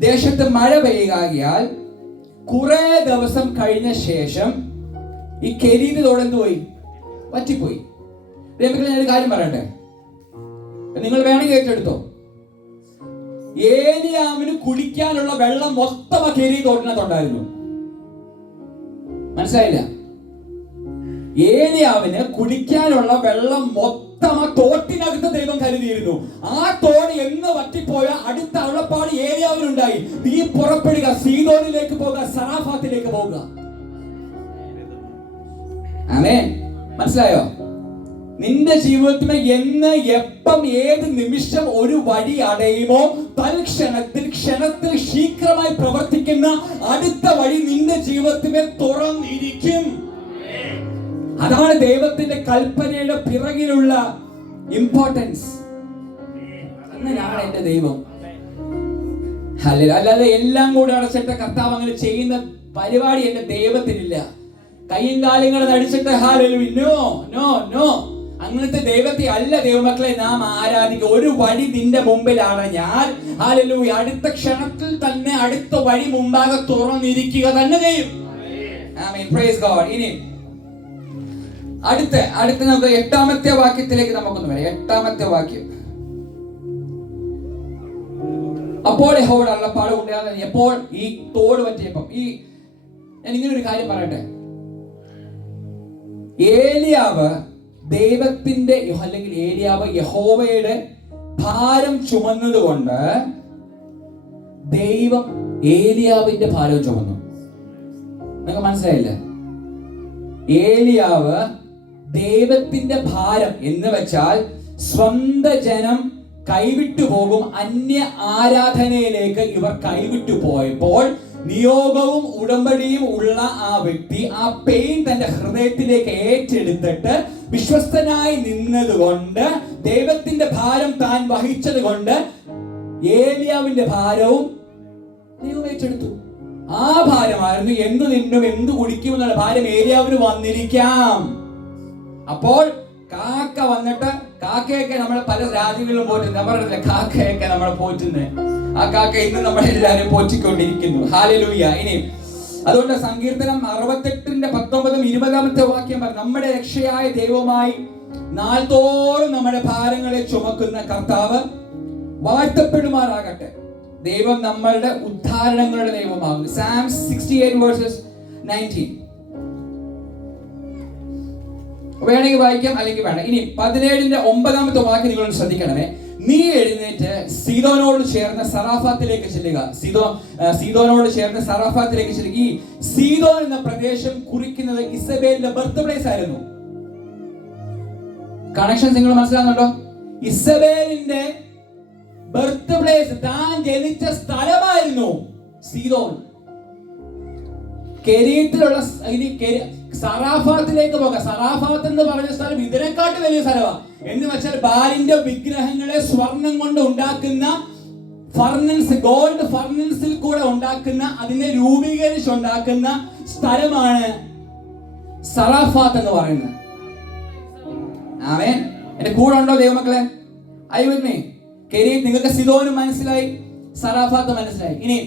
ദേശത്ത് മഴ പെയ്യാൽ കുറെ ദിവസം കഴിഞ്ഞ ശേഷം ഈ കെരീത് തോടെന്ത് പോയി? വറ്റിപ്പോയി. ഞാനൊരു കാര്യം പറയട്ടെ, നിങ്ങൾ വേണമെങ്കിൽ ഏറ്റെടുത്തോ. ഏലിയാവിന് കുടിക്കാനുള്ള വെള്ളം മൊത്തം ആ കെരീത് തോട്ടിനകത്തുണ്ടായിരുന്നു. മനസ്സിലായില്ല? ഏലിയാവിന് കുടിക്കാനുള്ള വെള്ളം മൊത്തം ആ തോട്ടിനകത്ത് ദൈവം കരുതിയിരുന്നു. ആ തോട് എന്ന് വറ്റിപ്പോയ അടുത്ത അവളപ്പാട് ഏലിയാവിനുണ്ടായി. നീ പുറപ്പെടുക, സീദോനിലേക്ക് പോകുക, സറാഫാത്തിലേക്ക് പോകുക. ആമേൻ. മനസ്സിലായോ? നിന്റെ ജീവിതത്തിൽ എന്ന് എപ്പം ഏത് നിമിഷം ഒരു വഴി അടയുമോ ക്ഷണത്തിൽ ശീഘ്രമായി പ്രവർത്തിക്കുന്ന അടുത്ത വഴി നിന്റെ ജീവിതത്തിൽ തുറന്നിരിക്കും. അതാണ് ദൈവത്തിന്റെ കൽപ്പനയുടെ പിറകിലുള്ള ഇമ്പോർട്ടൻസ്. അങ്ങനെയാണ് എന്റെ ദൈവം. അല്ലാതെ എല്ലാം കൂടെ അടച്ചിട്ട് കർത്താവ് അങ്ങനെ ചെയ്യുന്ന പരിപാടി എന്റെ ദൈവത്തിനില്ല. കയ്യും കാലങ്ങളും അടിച്ചിട്ട് നോ നോ നോ, അങ്ങനത്തെ ദൈവത്തെ അല്ല ദൈവമക്കളെ നാം ആരാധിക്കുക. ഒരു വഴി നിന്റെ മുമ്പിലാണ് ഞാൻ, ഹല്ലേലൂയ, അടുത്ത ക്ഷണത്തിൽ തന്നെ അടുത്ത വഴി മുമ്പാകെ തുറന്നിരിക്കുക തന്നെ ചെയ്യും. Amen, praise God. ഇനി അടുത്ത നമുക്ക് 8ാമത്തെ വാക്യത്തിലേക്ക് നമുക്കൊന്ന് വരാം. 8ാമത്തെ വാക്യം, അപ്പോൾ യഹോവയുടെ അരുളപ്പാട് ഉണ്ടാകുന്നത് എപ്പോൾ ഈ തോട് പറ്റിയപ്പം. ഞാൻ ഇങ്ങനെ ഒരു കാര്യം പറയട്ടെ, ഏലിയാവ് ദൈവത്തിന്റെ അല്ലെങ്കിൽ ഏലിയാവ് യഹോവയുടെ ഭാരം ചുമന്നത് കൊണ്ട് ദൈവം ഏലിയാവിന്റെ ഭാരം ചുമന്നു. നിങ്ങൾക്ക് മനസ്സിലായില്ല? ഏലിയാവ് ദൈവത്തിന്റെ ഭാരം എന്ന് വെച്ചാൽ സ്വന്തം ജനം കൈവിട്ടു പോകും, അന്യ ആരാധനയിലേക്ക് ഇവർ കൈവിട്ടു പോയപ്പോൾ നിയോഗവും ഉടമ്പടിയും ഉള്ള ആ വ്യക്തി ആ പെയിൻ തന്റെ ഹൃദയത്തിലേക്ക് ഏറ്റെടുത്തിട്ട് വിശ്വസ്തനായി നിന്നതുകൊണ്ട്, ദൈവത്തിന്റെ ഭാരം താൻ വഹിച്ചത് കൊണ്ട് ഏലിയാവിന്റെ ഭാരവും ദൈവം ഏറ്റെടുത്തു. ആ ഭാരമായിരുന്നു എന്ത് തിന്നും എന്ത് കുടിക്കും എന്നുള്ള ഭാരം ഏലിയാവിന് വന്നിരിക്കാം. അപ്പോൾ കാക്ക വന്നിട്ട്, കാക്കയൊക്കെ നമ്മൾ പല രാജ്യങ്ങളിലും പോറ്റുന്നത്, നമ്മുടെ കാക്കയൊക്കെ നമ്മളെ പോറ്റുന്നത്, ആ കാക്ക ഇന്ന് നമ്മളെല്ലാവരും പോറ്റിക്കൊണ്ടിരിക്കുന്നു. ഹല്ലേലൂയ. ഇനി അതുകൊണ്ട് സങ്കീർത്തനം 68ന്റെ 19ഉം 20ാമത്തെ വാക്യം പറഞ്ഞു, നമ്മുടെ രക്ഷയായ ദൈവമായി നാൾതോറും നമ്മുടെ ഭാരങ്ങളെ ചുമക്കുന്ന കർത്താവ് വാഴ്ത്തപ്പെടുമാറാകട്ടെ. ദൈവം നമ്മളുടെ ഉദ്ധാരണങ്ങളുടെ ദൈവമാകുന്നു. Psalms 68:19 വേണമെങ്കിൽ വായിക്കാം, അല്ലെങ്കിൽ വേണ്ട. ഇനി 17ന്റെ 9ാമത്തെ വാക്യം നിങ്ങൾ ശ്രദ്ധിക്കണമേ. നീ എഴുന്നേറ്റ് സീദോനോട് ചേർന്ന സറാഫാത്തിലേക്ക് ചെല്ലുക. സീദോനോട് ചേർന്ന സറാഫാത്തിലേക്ക് ചെല്ലുക. ഈ സീദോൻ എന്ന പ്രദേശം കുറിക്കുന്നത് ഇസബേലിന്റെ ബർത്ത് പ്ലേസ് ആയിരുന്നു. കണക്ഷൻ നിങ്ങൾ മനസ്സിലാകുന്നുണ്ടോ? ഇസബേലിന്റെ ബർത്ത് പ്ലേസ്, താൻ ജനിച്ച സ്ഥലമായിരുന്നു സീദോൻ. കെരീത്തിലുള്ള സറാഫാത്തിലേക്ക് പോകാം. സറാഫാത്ത് എന്ന് പറഞ്ഞ സ്ഥലം ഇതിനെക്കാട്ട് വലിയ സ്ഥലമാണ്. എന്ന് വെച്ചാൽ ബാലിന്റെ വിഗ്രഹങ്ങളെ സ്വർണം കൊണ്ട് ഉണ്ടാക്കുന്ന ഫർണൻസ്, ഗോൾഡ് ഫർണൻസിൽ കൂടെ ഉണ്ടാക്കുന്ന, അതിനെ രൂപീകരിച്ചുണ്ടാക്കുന്ന സ്ഥലമാണ് സറാഫാത്ത് എന്ന് പറയുന്നത്. ആമേൻ. എന്റെ കൂടെ ഉണ്ടോ ദൈവമക്കളെ? അയ്യോ, കെരീത്ത് നിങ്ങൾക്ക് സീദോനും മനസ്സിലായി, സറാഫാത്ത് മനസ്സിലായി. ഇനി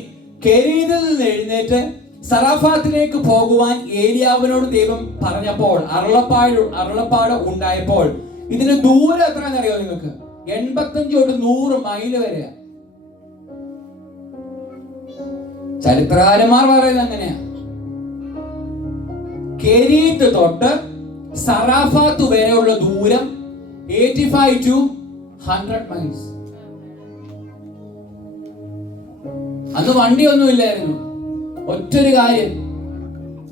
കെരീതിൽ നിന്ന് എഴുന്നേറ്റ് സറാഫാത്തിലേക്ക് പോകുവാൻ ഏലിയാവിനോട് ദൈവം പറഞ്ഞപ്പോൾ, അരുളപ്പാട് ഉണ്ടായപ്പോൾ, ഇതിന് ദൂരം എത്രയാണെന്ന് അറിയോ നിങ്ങൾക്ക്? 85 തൊട്ട് 100 മൈൽ വരെ. ചരിത്രകാരന്മാർ പറയുന്നത് അങ്ങനെയാ. കെരീത്ത് തൊട്ട് സറാഫാത്ത് വരെയുള്ള ദൂരം 85 to 100 മൈൽസ്. അന്ന് വണ്ടിയൊന്നും ഇല്ലായിരുന്നു. ഒറ്റൊരു കാര്യം,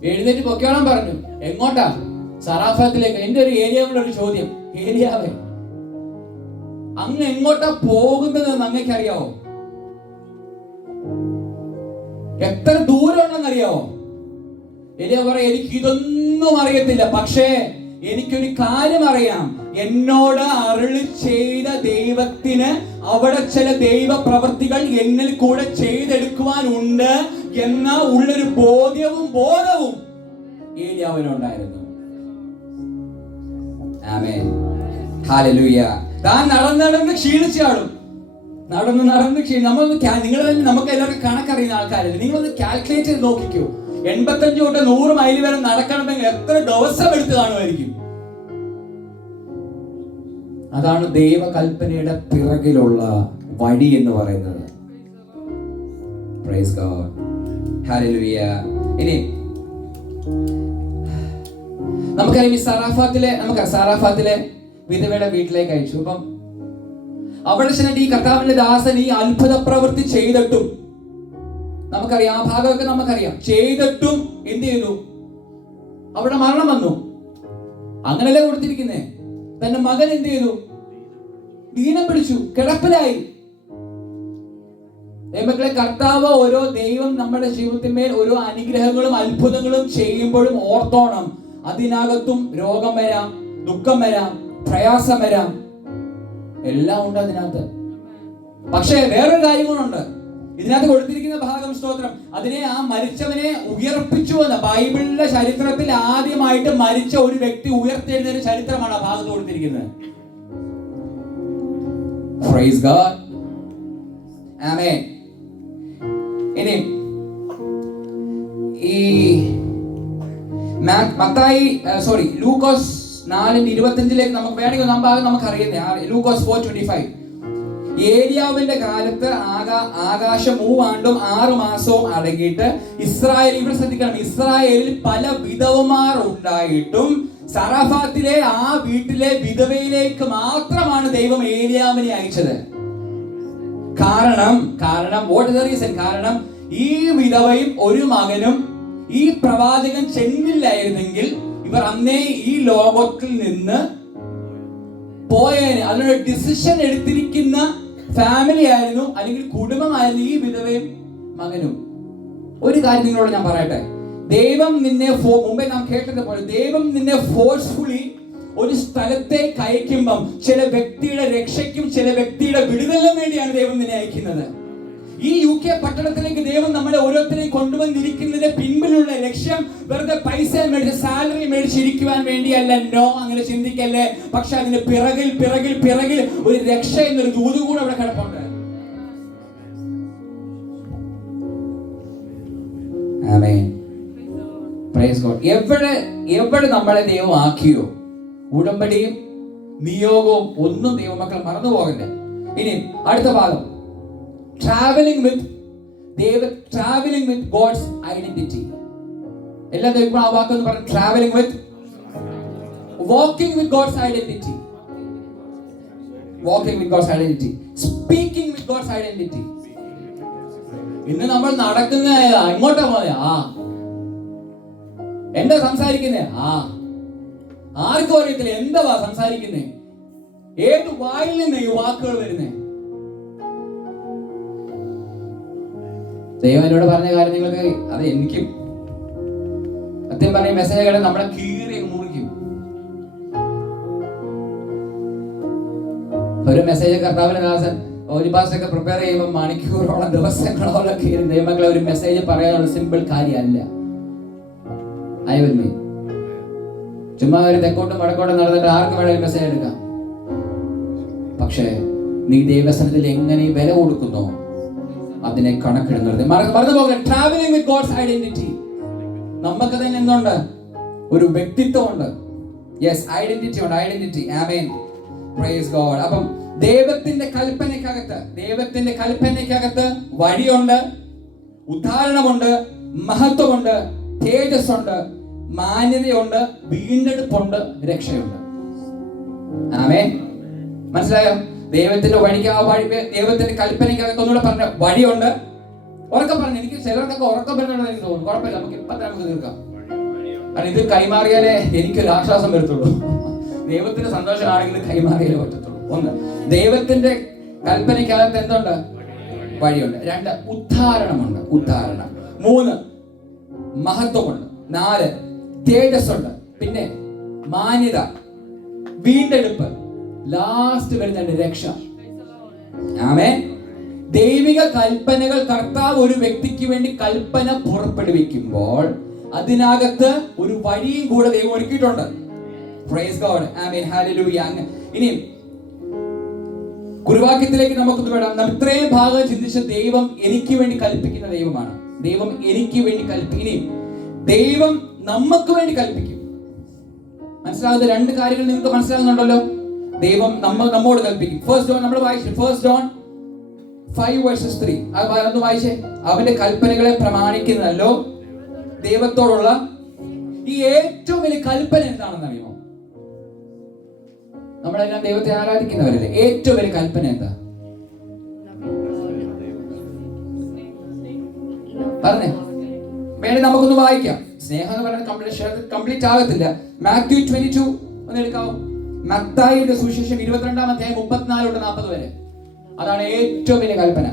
എഴുന്നേറ്റ് പൊക്കോളം പറഞ്ഞു. എങ്ങോട്ടാ? സറാഫാത്തിലേക്ക്. എന്റെ ഒരു ഏലിയാവിനൊരു ചോദ്യം, ഏലിയാവേ അങ്ങ് എങ്ങോട്ടാ പോകുന്നതെന്ന് അങ്ങക്ക് അറിയാവോ? എത്ര ദൂരമുണ്ടെന്ന് അറിയാവോ? ഏലിയാവ് പറയാം, എനിക്ക് ഇതൊന്നും അറിയത്തില്ല, പക്ഷേ എനിക്കൊരു കാര്യം അറിയാം. എന്നോട് അരുളി ചെയ്ത ദൈവത്തിന് അവിടെ ചില ദൈവ പ്രവൃത്തികൾ എന്നിൽ കൂടെ ചെയ്തെടുക്കുവാനുണ്ട് എന്ന ഉള്ളൊരു ബോധവും ഏലിയാവിനുണ്ടായിരുന്നു. ആമേൻ, ഹല്ലേലൂയ. താൻ നടന്ന് ക്ഷീണിച്ചാളും, നടന്ന് നമുക്ക് എല്ലാവർക്കും കണക്കറിയുന്ന ആൾക്കാരല്ലേ. നിങ്ങളൊന്ന് കാൽക്കുലേറ്റ് ചെയ്ത് നോക്കിക്കോ. 85 തൊട്ട് 100 മൈൽ വരെ നടക്കണമെങ്കിൽ എത്ര ദിവസം എടുത്ത് കാണുമായിരിക്കും? അതാണ് ദൈവകൽപ്പനയുടെ പിറകിലുള്ള വഴി എന്ന് പറയുന്നത്. Price God, hallelujah. ഇനി നമുക്കറിയാം, ഈ സറാഫാത്തിലെ വിധവയുടെ വീട്ടിലേക്ക് അയച്ചു. അപ്പം അവിടെ ചെന്നിട്ട് ഈ കർത്താവിന്റെ ദാസൻ ഈ അത്ഭുത പ്രവൃത്തി ചെയ്തിട്ടും, നമുക്കറിയാം ആ ഭാഗമൊക്കെ നമുക്കറിയാം, ചെയ്തിട്ടും എന്ത് ചെയ്തു? അവിടെ മരണം വന്നു. അങ്ങനല്ലേ കൊടുത്തിരിക്കുന്നേ. തന്റെ മകൻ എന്ത് ചെയ്തു? ദീനം പിടിച്ചു, കിടപ്പിലായി. മക്കളെ, കർത്താവ് ഓരോ ദൈവം നമ്മുടെ ജീവിതത്തിന്മേൽ ഓരോ അനുഗ്രഹങ്ങളും അത്ഭുതങ്ങളും ചെയ്യുമ്പോഴും ഓർത്തോണം, അതിനകത്തും രോഗം വരാം, ദുഃഖം വരാം, പ്രയാസം വരാം, എല്ലാം ഉണ്ട് അതിനകത്ത്. പക്ഷേ വേറൊരു കാര്യം കൂടെ ഇതിനകത്ത് കൊടുത്തിരിക്കുന്ന ഭാഗം, സ്തോത്രം, അതിനെ ആ മരിച്ചവനെ ഉയർപ്പിച്ചു എന്ന്. ബൈബിളിലെ ചരിത്രത്തിൽ ആദ്യമായിട്ട് മരിച്ച ഒരു വ്യക്തി ഉയർത്തെഴുന്നേറ്റ ചരിത്രമാണ് ആ ഭാഗത്ത് കൊടുത്തിരിക്കുന്നത്. Praise God. Amen. ഇനി ഈ ലൂക്കോസ് 4:25 നമുക്ക് വേണമെങ്കിൽ ആ ഭാഗം നമുക്ക് അറിയുന്നേ. ലൂക്കോസ് 4:25. ഏലിയാവിന്റെ കാലത്ത് ആകാശം 3 ആണ്ടും 6 മാസവും അടങ്ങിയിട്ട് ഇവിടെ ശ്രദ്ധിക്കണം, ഇസ്രായേലിൽ പല വിധവമാർ ഉണ്ടായിട്ടും സറാഫാത്തിലെ ആ വീട്ടിലെ വിധവയിലേക്ക് മാത്രമാണ് ദൈവം ഏലിയാവിനെ അയച്ചത്. കാരണം what is the reason? കാരണം ഈ വിധവയും ഒരു മകനും ഈ പ്രവാചകൻ ചെന്നില്ലായിരുന്നെങ്കിൽ ഇവർ അന്നേ ഈ ലോകത്തിൽ നിന്ന് പോയേനെ. അതിനൊരു ഡിസിഷൻ എടുത്തിരിക്കുന്ന ഫാമിലി ആയിരുന്നു, അല്ലെങ്കിൽ കുടുംബമായിരുന്നു ഈ വിധവയും മകനും. ഒരു കാര്യം നിങ്ങളോട് ഞാൻ പറയട്ടെ, ദൈവം നിന്നെ മുമ്പേ നാം കേട്ടതുപോലെ ദൈവം നിന്നെ ഫോഴ്സ്ഫുള്ളി ഒരു സ്ഥലത്തേക്ക് അയക്കുമ്പം ചില വ്യക്തിയുടെ രക്ഷയ്ക്കും ചില വ്യക്തിയുടെ വിടുതലിനും വേണ്ടിയാണ് ദൈവം നിന്നെ അയക്കുന്നത്. ഈ UK പട്ടണത്തിലേക്ക് ദൈവം നമ്മളെ ഓരോരുത്തരെയും കൊണ്ടുവന്നിരിക്കുന്നതിന്റെ പിൻപിലുള്ള ലക്ഷ്യം വെറുതെ പൈസ മേടിച്ച് സാലറി മേടിച്ചിരിക്കുവാൻ വേണ്ടിയല്ല. നോ, അങ്ങനെ ചിന്തിക്കല്ലേ. പക്ഷെ അതിന് പിറകിൽ ഒരു രക്ഷ എന്നൊരു ദൂത് കൂടെ അവിടെ കിടപ്പുണ്ട്. ആമേൻ, പ്രൈസ് ഗോഡ്. എവിടെ നമ്മളെ ദൈവം ആക്കിയോ, ഉടമ്പടിയും നിയോഗവും ഒന്നും ദൈവമക്കൾ മറന്നു പോകണ്ടേ. ഇനി അടുത്ത ഭാഗം, ട്രാവലിംഗ് വിത്ത് ഗോഡ്സ് ഐഡന്റിറ്റി. എല്ലാ ദൈവം ആ വാക്കെന്ന് പറഞ്ഞു. Travelling with, walking with God's identity, speaking with God's identity. ഇന്ന് നമ്മൾ നടക്കുന്ന എങ്ങോട്ടാ പോയ? എന്താ സംസാരിക്കുന്നേ? ആർക്കും അറിയത്തില്ല എന്താ സംസാരിക്കുന്നേ, ഏത് വായിൽ നിന്ന് ഈ വാക്കുകൾ വരുന്നേ. ദൈവം എന്നോട് പറഞ്ഞ കാര്യം നിങ്ങൾക്ക് അത് എനിക്കും സത്യം പറഞ്ഞ മെസ്സേജുകളെ നമ്മളെ കീറി മുറിക്കും. ഒരു മെസ്സേജ് കർത്താവിന്റെ ദാസൻ ഒരു ഭാഷയൊക്കെ പ്രിപ്പയർ ചെയ്യുമ്പോൾ മണിക്കൂറോളം ദിവസങ്ങളോളം കീറി. ദൈവമക്കളെ, ഒരു മെസ്സേജ് പറയാനുള്ള സിമ്പിൾ കാര്യമല്ല. ചുമ്മാ ഒരു തെക്കോട്ടും വടക്കോട്ടും നടന്നിട്ട് ആർക്ക് വേണമെങ്കിലും മെസ്സേജ് എടുക്കാം. പക്ഷേ നീ ദൈവസനത്തിൽ എങ്ങനെ വില കൊടുക്കുന്നോ അതിനെ കണക്കിടുന്നത് മറന്നു പോകണം. Travelling with God's identity. നമുക്ക് തന്നെ എന്തുണ്ട്? ഒരു വ്യക്തിത്വമുണ്ട്. യെസ്, ഐഡന്റിറ്റി ഉണ്ട്. ഐഡന്റിറ്റി. ആമേൻ. Praise God. അപ്പം ദൈവത്തിന്റെ കൽപ്പനയ്ക്കകത്ത് വഴിയുണ്ട്, ഉദ്ധാരണമുണ്ട്, മഹത്വമുണ്ട്, തേജസ്സുണ്ട്, മാന്യതയുണ്ട്, വീണ്ടെടുപ്പുണ്ട്, രക്ഷയുണ്ട്. ആമേൻ. മനസ്സിലായോ? ദൈവത്തിന്റെ ദൈവത്തിന്റെ കൽപ്പനയ്ക്കകത്ത് ഒന്നുകൂടെ പറഞ്ഞ വഴിയുണ്ട്. ഉറക്കം പറഞ്ഞു. എനിക്ക് ചിലർക്കൊക്കെ ഉറക്കം വരുന്നുണ്ടെന്ന് എനിക്ക് തോന്നുന്നു. കുഴപ്പമില്ല, നമുക്ക് തീർക്കാം. കാരണം ഇത് കൈമാറിയാലേ എനിക്കൊരു ആശ്വാസം വരത്തുള്ളൂ. ദൈവത്തിന്റെ സന്തോഷമാണെങ്കിൽ കൈമാറിയാലേ പറ്റത്തുള്ളൂ. ഒന്ന്, ദൈവത്തിന്റെ കൽപ്പനയ്ക്കകത്ത് എന്തുണ്ട്? വഴിയുണ്ട്. 2, ഉദ്ധാരണമുണ്ട്. 3, മഹത്വമുണ്ട്. 4, തേജസ്സുണ്ട്. പിന്നെ മാന്യത, വീണ്ടെടുപ്പ്, ലാസ്റ്റ് വരുന്നുണ്ട് രക്ഷ. ആമേൻ. ദൈവിക കൽപ്പനകൾ കർത്താവ് ഒരു വ്യക്തിക്ക് വേണ്ടി കൽപ്പന പുറപ്പെടുവിക്കുമ്പോൾ അതിനകത്ത് ഒരു വഴിയും കൂടെ ദൈവം ഒരുക്കിയിട്ടുണ്ട്. Praise God. ആമേൻ. ഹല്ലേലൂയ. ഇനി കുറുവാക്യത്തിലേക്ക് നമുക്കൊന്ന് വേണം. നാം ഇത്രയും ഭാഗം ചിന്തിച്ച ദൈവം എനിക്ക് വേണ്ടി കൽപ്പിക്കുന്ന ദൈവമാണ്. ദൈവം എനിക്ക് വേണ്ടി ഇനി ദൈവം നമുക്ക് വേണ്ടി കൽപ്പിക്കും. മനസ്സിലാകുന്ന 2 കാര്യങ്ങൾ നിങ്ങൾക്ക് മനസ്സിലാകുന്നുണ്ടല്ലോ. ദൈവം നമ്മോട് കൽപ്പിക്കും. ഫസ്റ്റ് ജോൺ നമ്മൾ വായിച്ചു. ഫസ്റ്റ് ജോൺ 5:3 അതൊന്ന് വായിച്ചേ. അവന്റെ കൽപ്പനകളെ പ്രമാണിക്കുന്നതല്ലോ ദൈവത്തോടുള്ള ഈ ഏറ്റവും വലിയ കൽപ്പന എന്താണെന്ന് അറിയുമോ? നമ്മളെല്ലാം ദൈവത്തെ ആരാധിക്കുന്നവരല്ലേ. ഏറ്റവും വലിയ കൽപ്പന എന്താ പറഞ്ഞേ? വേണേ നമുക്കൊന്ന് വായിക്കാം. സ്നേഹം എന്ന് പറയുന്നത് കംപ്ലീറ്റ് ആകത്തില്ല. മാത്യു 22 ഒന്ന് എടുക്കാവോ? മത്തായിയുടെ സുവിശേഷം 22-ാം അധ്യായം 34-40 വരെ. അതാണ് ഏറ്റവും വലിയ കൽപ്പന.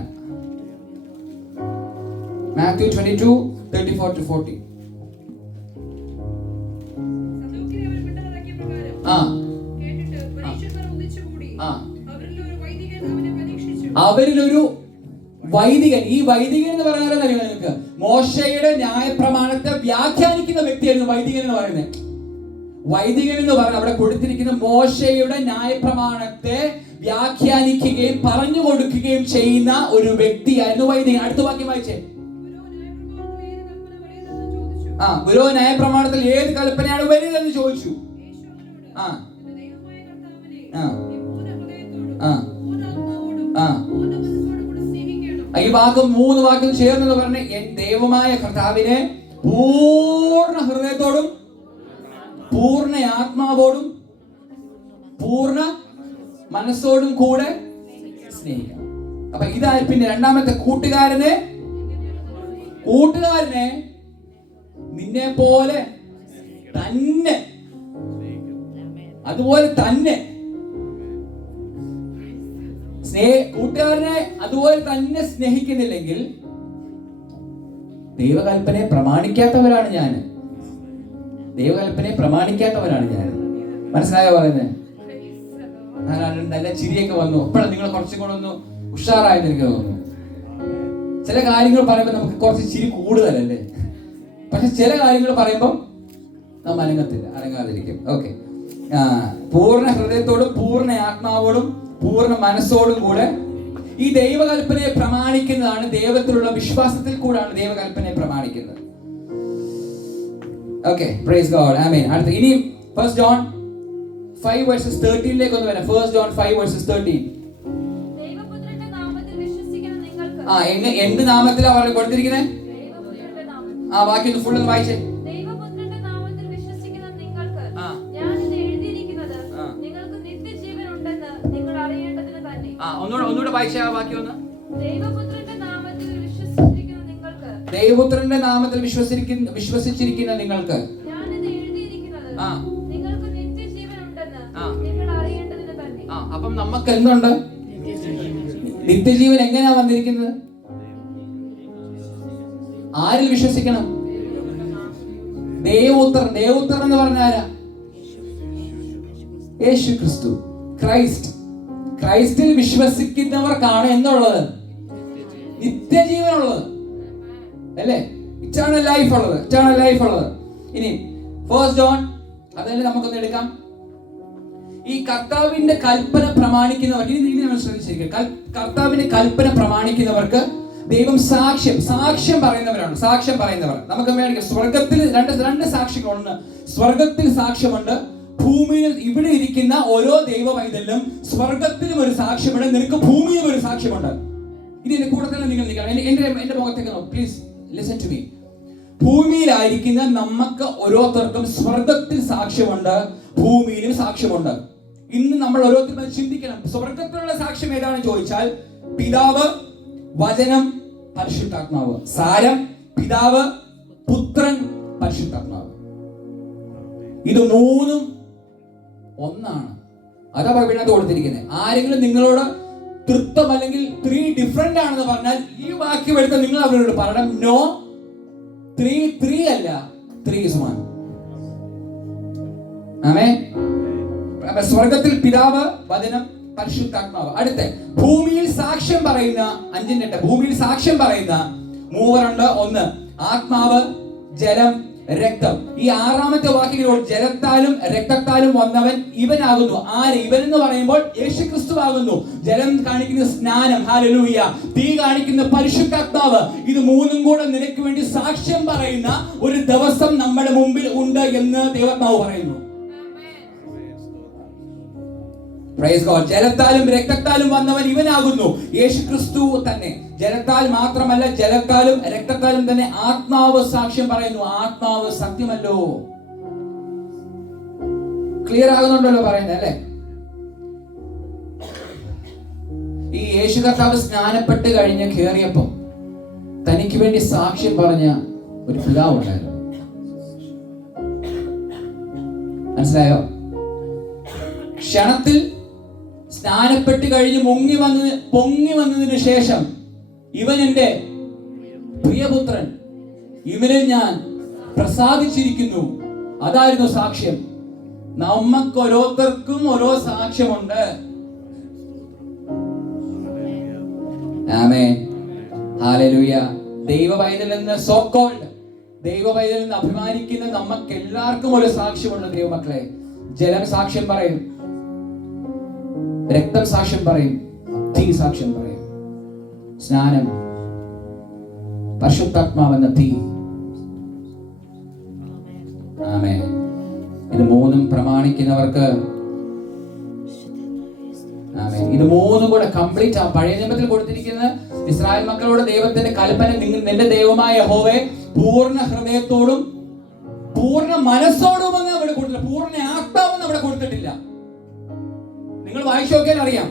മാത്യു 22:34-40. അവരിലൊരു വൈദികൻ. ഈ വൈദികൻ എന്ന് പറഞ്ഞാൽ അറിയാം നിങ്ങൾക്ക്? മോശയുടെ ന്യായപ്രമാണത്തെ വ്യാഖ്യാനിക്കുന്ന വ്യക്തിയായിരുന്നു വൈദികൻ എന്ന് പറയുന്നത്. വൈദികൻ എന്ന് പറഞ്ഞാൽ അവിടെ കൊടുത്തിരിക്കുന്ന മോശയുടെ ന്യായപ്രമാണത്തെ വ്യാഖ്യാനിക്കുകയും പറഞ്ഞു കൊടുക്കുകയും ചെയ്യുന്ന ഒരു വ്യക്തിയായിരുന്നു വൈദികൻ. അടുത്ത വാക്യം വായിച്ചേ. ഗുരു ന്യായപ്രമാണത്തിൽ ഏത് കൽപ്പനയാണ് വലുതെന്ന് ചോദിച്ചു. ഈ വാക്കും 3 വാക്കും ചേർന്ന് പറഞ്ഞ ദൈവമായ കർത്താവിനെ പൂർണ്ണ ഹൃദയത്തോടും പൂർണ്ണ ആത്മാവോടും പൂർണ്ണ മനസ്സോടും കൂടെ സ്നേഹിക്കണം. അപ്പൊ ഇതാ പിന്നെ രണ്ടാമത്തെ കൂട്ടുകാരനെ നിന്നെ പോലെ തന്നെ, അതുപോലെ തന്നെ കൂട്ടുകാരനെ അതുപോലെ തന്നെ സ്നേഹിക്കുന്നില്ലെങ്കിൽ ദൈവകൽപ്പനയെ പ്രമാണിക്കാത്തവരാണ് ഞാൻ. മനസ്സിലായോ പറയുന്നത്? നല്ല ചിരിയൊക്കെ വന്നു. അപ്പോഴാണ് നിങ്ങൾ കുറച്ചും കൂടെ ഒന്ന് ഉഷാറായെന്ന് എനിക്ക് തോന്നുന്നു. ചില കാര്യങ്ങൾ പറയുമ്പോൾ നമുക്ക് കുറച്ച് ചിരി കൂടുതലല്ലേ, പക്ഷെ ചില കാര്യങ്ങൾ പറയുമ്പോൾ നാം അനങ്ങാതിരിക്കും. ഓക്കെ. പൂർണ്ണ ഹൃദയത്തോടും പൂർണ്ണ ആത്മാവോടും പൂർണ്ണ മനസ്സോടും കൂടെ ഈ ദൈവകൽപ്പനയെ പ്രമാണിക്കുന്നതാണ്. ദൈവത്തിലുള്ള വിശ്വാസത്തിൽ കൂടാണ് ദൈവകൽപ്പനയെ പ്രമാണിക്കുന്നത്. Okay, praise God. ആമേൻ. അടുത്ത ഇനി ഫസ്റ്റ് ജോൺ 5:13 ഒന്ന് വരാം. First John 5:13. എന്ത് നാമത്തിലാണ് അവർ കൊടുത്തിരിക്കുന്നത്? ബാക്കി ഒന്ന് ഫുൾ ഒന്ന് വായിച്ചേ. ഒന്നുകൂടെ വായിച്ചാ ബാക്കി ഒന്ന്. ദൈവപുത്രന്റെ നാമത്തിൽ വിശ്വസിച്ചിരിക്കുന്ന നിങ്ങൾക്ക് അപ്പം നമുക്ക് എന്തുണ്ട്? നിത്യജീവൻ എങ്ങനെയാ വന്നിരിക്കുന്നത്? ആരിൽ വിശ്വസിക്കണം? ദൈവപുത്രൻ എന്ന് പറഞ്ഞാരാ? യേശു ക്രിസ്തു, ക്രൈസ്റ്റിൽ വിശ്വസിക്കുന്നവർക്കാണ് എന്നുള്ളത് നിത്യജീവനുള്ളത് അല്ലേ? ഇറ്റേണൽ ലൈഫ് ഉള്ളത്. ഇനി ഫസ്റ്റ് ജോൺ അതല്ലേ നമുക്കൊന്ന് എടുക്കാം. ഈ കർത്താവിന്റെ കൽപ്പന പ്രമാണിക്കുന്നവർ, ഇനി ശ്രദ്ധിച്ചിരിക്കുക, കർത്താവിന്റെ കൽപ്പന പ്രമാണിക്കുന്നവർക്ക് ദൈവം സാക്ഷ്യം പറയുന്നവരാണ്. സാക്ഷ്യം പറയുന്നവർ നമുക്ക് വേണമെങ്കിൽ സ്വർഗത്തിൽ രണ്ട് സാക്ഷികളുണ്ട്. സ്വർഗത്തിൽ സാക്ഷ്യമുണ്ട്, ഭൂമിയിൽ ഇവിടെ ഇരിക്കുന്ന ഓരോ ദൈവ പൈതലിനും സ്വർഗത്തിലും ഒരു സാക്ഷ്യമുണ്ട്, നിനക്ക് ഭൂമിയിലും ഒരു സാക്ഷ്യമുണ്ട്. ഇതിന്റെ കൂടെ തന്നെ നിങ്ങൾ നിൽക്കണം. എന്റെ മുഖത്തേക്ക് നോക്ക്, പ്ലീസ് ലിസൺ ടു മീ. ഭൂമിയിലായിരിക്കുന്ന നമുക്ക് ഓരോരുത്തർക്കും സ്വർഗത്തിൽ സാക്ഷ്യമുണ്ട്, ഭൂമിയിലും സാക്ഷ്യമുണ്ട്. ഇന്ന് നമ്മൾ ഓരോരുത്തരും ചിന്തിക്കണം, സ്വർഗത്തിലുള്ള സാക്ഷ്യം ഏതാണെന്ന് ചോദിച്ചാൽ പിതാവ്, വചനം, പരിശുദ്ധാത്മാവ്. സാരം പിതാവ്, പുത്രൻ, പരിശുദ്ധാത്മാവ്. ഇത് മൂന്നും ഒന്നാണ്. അതാ ബൈബിളിനകത്ത് കൊടുത്തിരിക്കുന്നത്. ആരെങ്കിലും നിങ്ങളോട് തൃത്വം അല്ലെങ്കിൽ 3 ഡിഫറെന്റ് ആണെന്ന് പറഞ്ഞാൽ ഈ വാക്യം എടുത്ത് നിങ്ങൾ അവരോട് പറയണം, നോ, 3 അല്ല, 3 is 1. ആമേൻ. സ്വർഗത്തിൽ പിതാവ്, വചനം, പരിശുദ്ധാത്മാവ്. അടുത്ത ഭൂമിയിൽ സാക്ഷ്യം പറയുന്ന 5-8 ഭൂമിയിൽ സാക്ഷ്യം പറയുന്ന മൂവരുണ്ട്. 1 ആത്മാവ്, ജലം, രക്തം. ഈ 6ാമത്തെ വാക്യങ്ങളോട് ജലത്താലും രക്തത്താലും വന്നവൻ ഇവനാകുന്നു. ആര്? ഇവൻ എന്ന് പറയുമ്പോൾ യേശുക്രിസ്തു ആകുന്നു. ജലം കാണിക്കുന്ന സ്നാനം, ഹല്ലേലൂയ. തീ കാണിക്കുന്ന പരിശുദ്ധാത്മാവ്. ഇത് മൂന്നും കൂടെ നിനക്ക് വേണ്ടി സാക്ഷ്യം പറയുന്ന ഒരു ദിവസം നമ്മുടെ മുമ്പിൽ ഉണ്ട് എന്ന് ദൈവാത്മാവ് പറയുന്നു. Praise God. ജലത്താലും രക്തത്താലും വന്നവൻ ഇവനാകുന്നു, യേശുക്രിസ്തു തന്നെ. ജലത്താൽ മാത്രമല്ല, ജലത്താലും രക്തത്താലും തന്നെ ആത്മാവ് സാക്ഷ്യം പറയുന്നു. ആത്മാവ് സത്യമല്ലോ. ക്ലിയർ ആകുന്നുണ്ടല്ലോ പറയുന്നത് അല്ലേ? ഈ യേശു കർത്താവ് സ്നാനപ്പെട്ട് കഴിഞ്ഞ് കയറിയപ്പോ തനിക്ക് വേണ്ടി സാക്ഷ്യം പറഞ്ഞ ഒരു പിതാവ് ഉണ്ടായിരുന്നു. മനസ്സിലായോ? ക്ഷണത്തിൽ സ്നാനപ്പെട്ട് കഴിഞ്ഞ് പൊങ്ങി വന്നതിന് ശേഷം ഇവൻ എൻ്റെ പ്രിയപുത്രൻ, ഇവനിൽ ഞാൻ പ്രസാദിച്ചിരിക്കുന്നു. അതായിരുന്നു സാക്ഷ്യം. നമുക്ക് ഓരോരുത്തർക്കും ഓരോ സാക്ഷ്യമുണ്ട്. ആമേൻ, ഹല്ലേലൂയ. ദൈവ പൈതൽ എന്ന് സോ കോൾഡ് ദൈവ പൈതൽ എന്ന് അഭിമാനിക്കുന്ന നമുക്ക് എല്ലാവർക്കും ഒരു സാക്ഷ്യമുണ്ട്. ദൈവമക്കളെ, ജലം സാക്ഷ്യം പറയും, രക്തം സാക്ഷ്യം പറയും, തീ സാക്ഷ്യം പറയും, സ്നാനം, പരിശുദ്ധാത്മാവെന്ന തീ. ആമേൻ. ഇത് മൂന്നും പ്രമാണിക്കുന്നവർക്ക്, ആമേൻ, ഇത് മൂന്നും കൂടെ കംപ്ലീറ്റ് ആ പഴയ നിയമത്തിൽ കൊടുത്തിരിക്കുന്നത് ഇസ്രായേൽ മക്കളോട് ദൈവത്തിന്റെ കൽപ്പന, നിന്റെ ദൈവമായ യഹോവയെ പൂർണ്ണ ഹൃദയത്തോടും പൂർണ്ണ മനസ്സോടും എന്ന് അവിടെ കൊടുത്തില്ല, പൂർണ്ണ ആത്മാവെന്ന് അവിടെ കൊടുത്തിട്ടില്ല. നിങ്ങൾ വായിച്ചു നോക്കിയാൽ അറിയാം.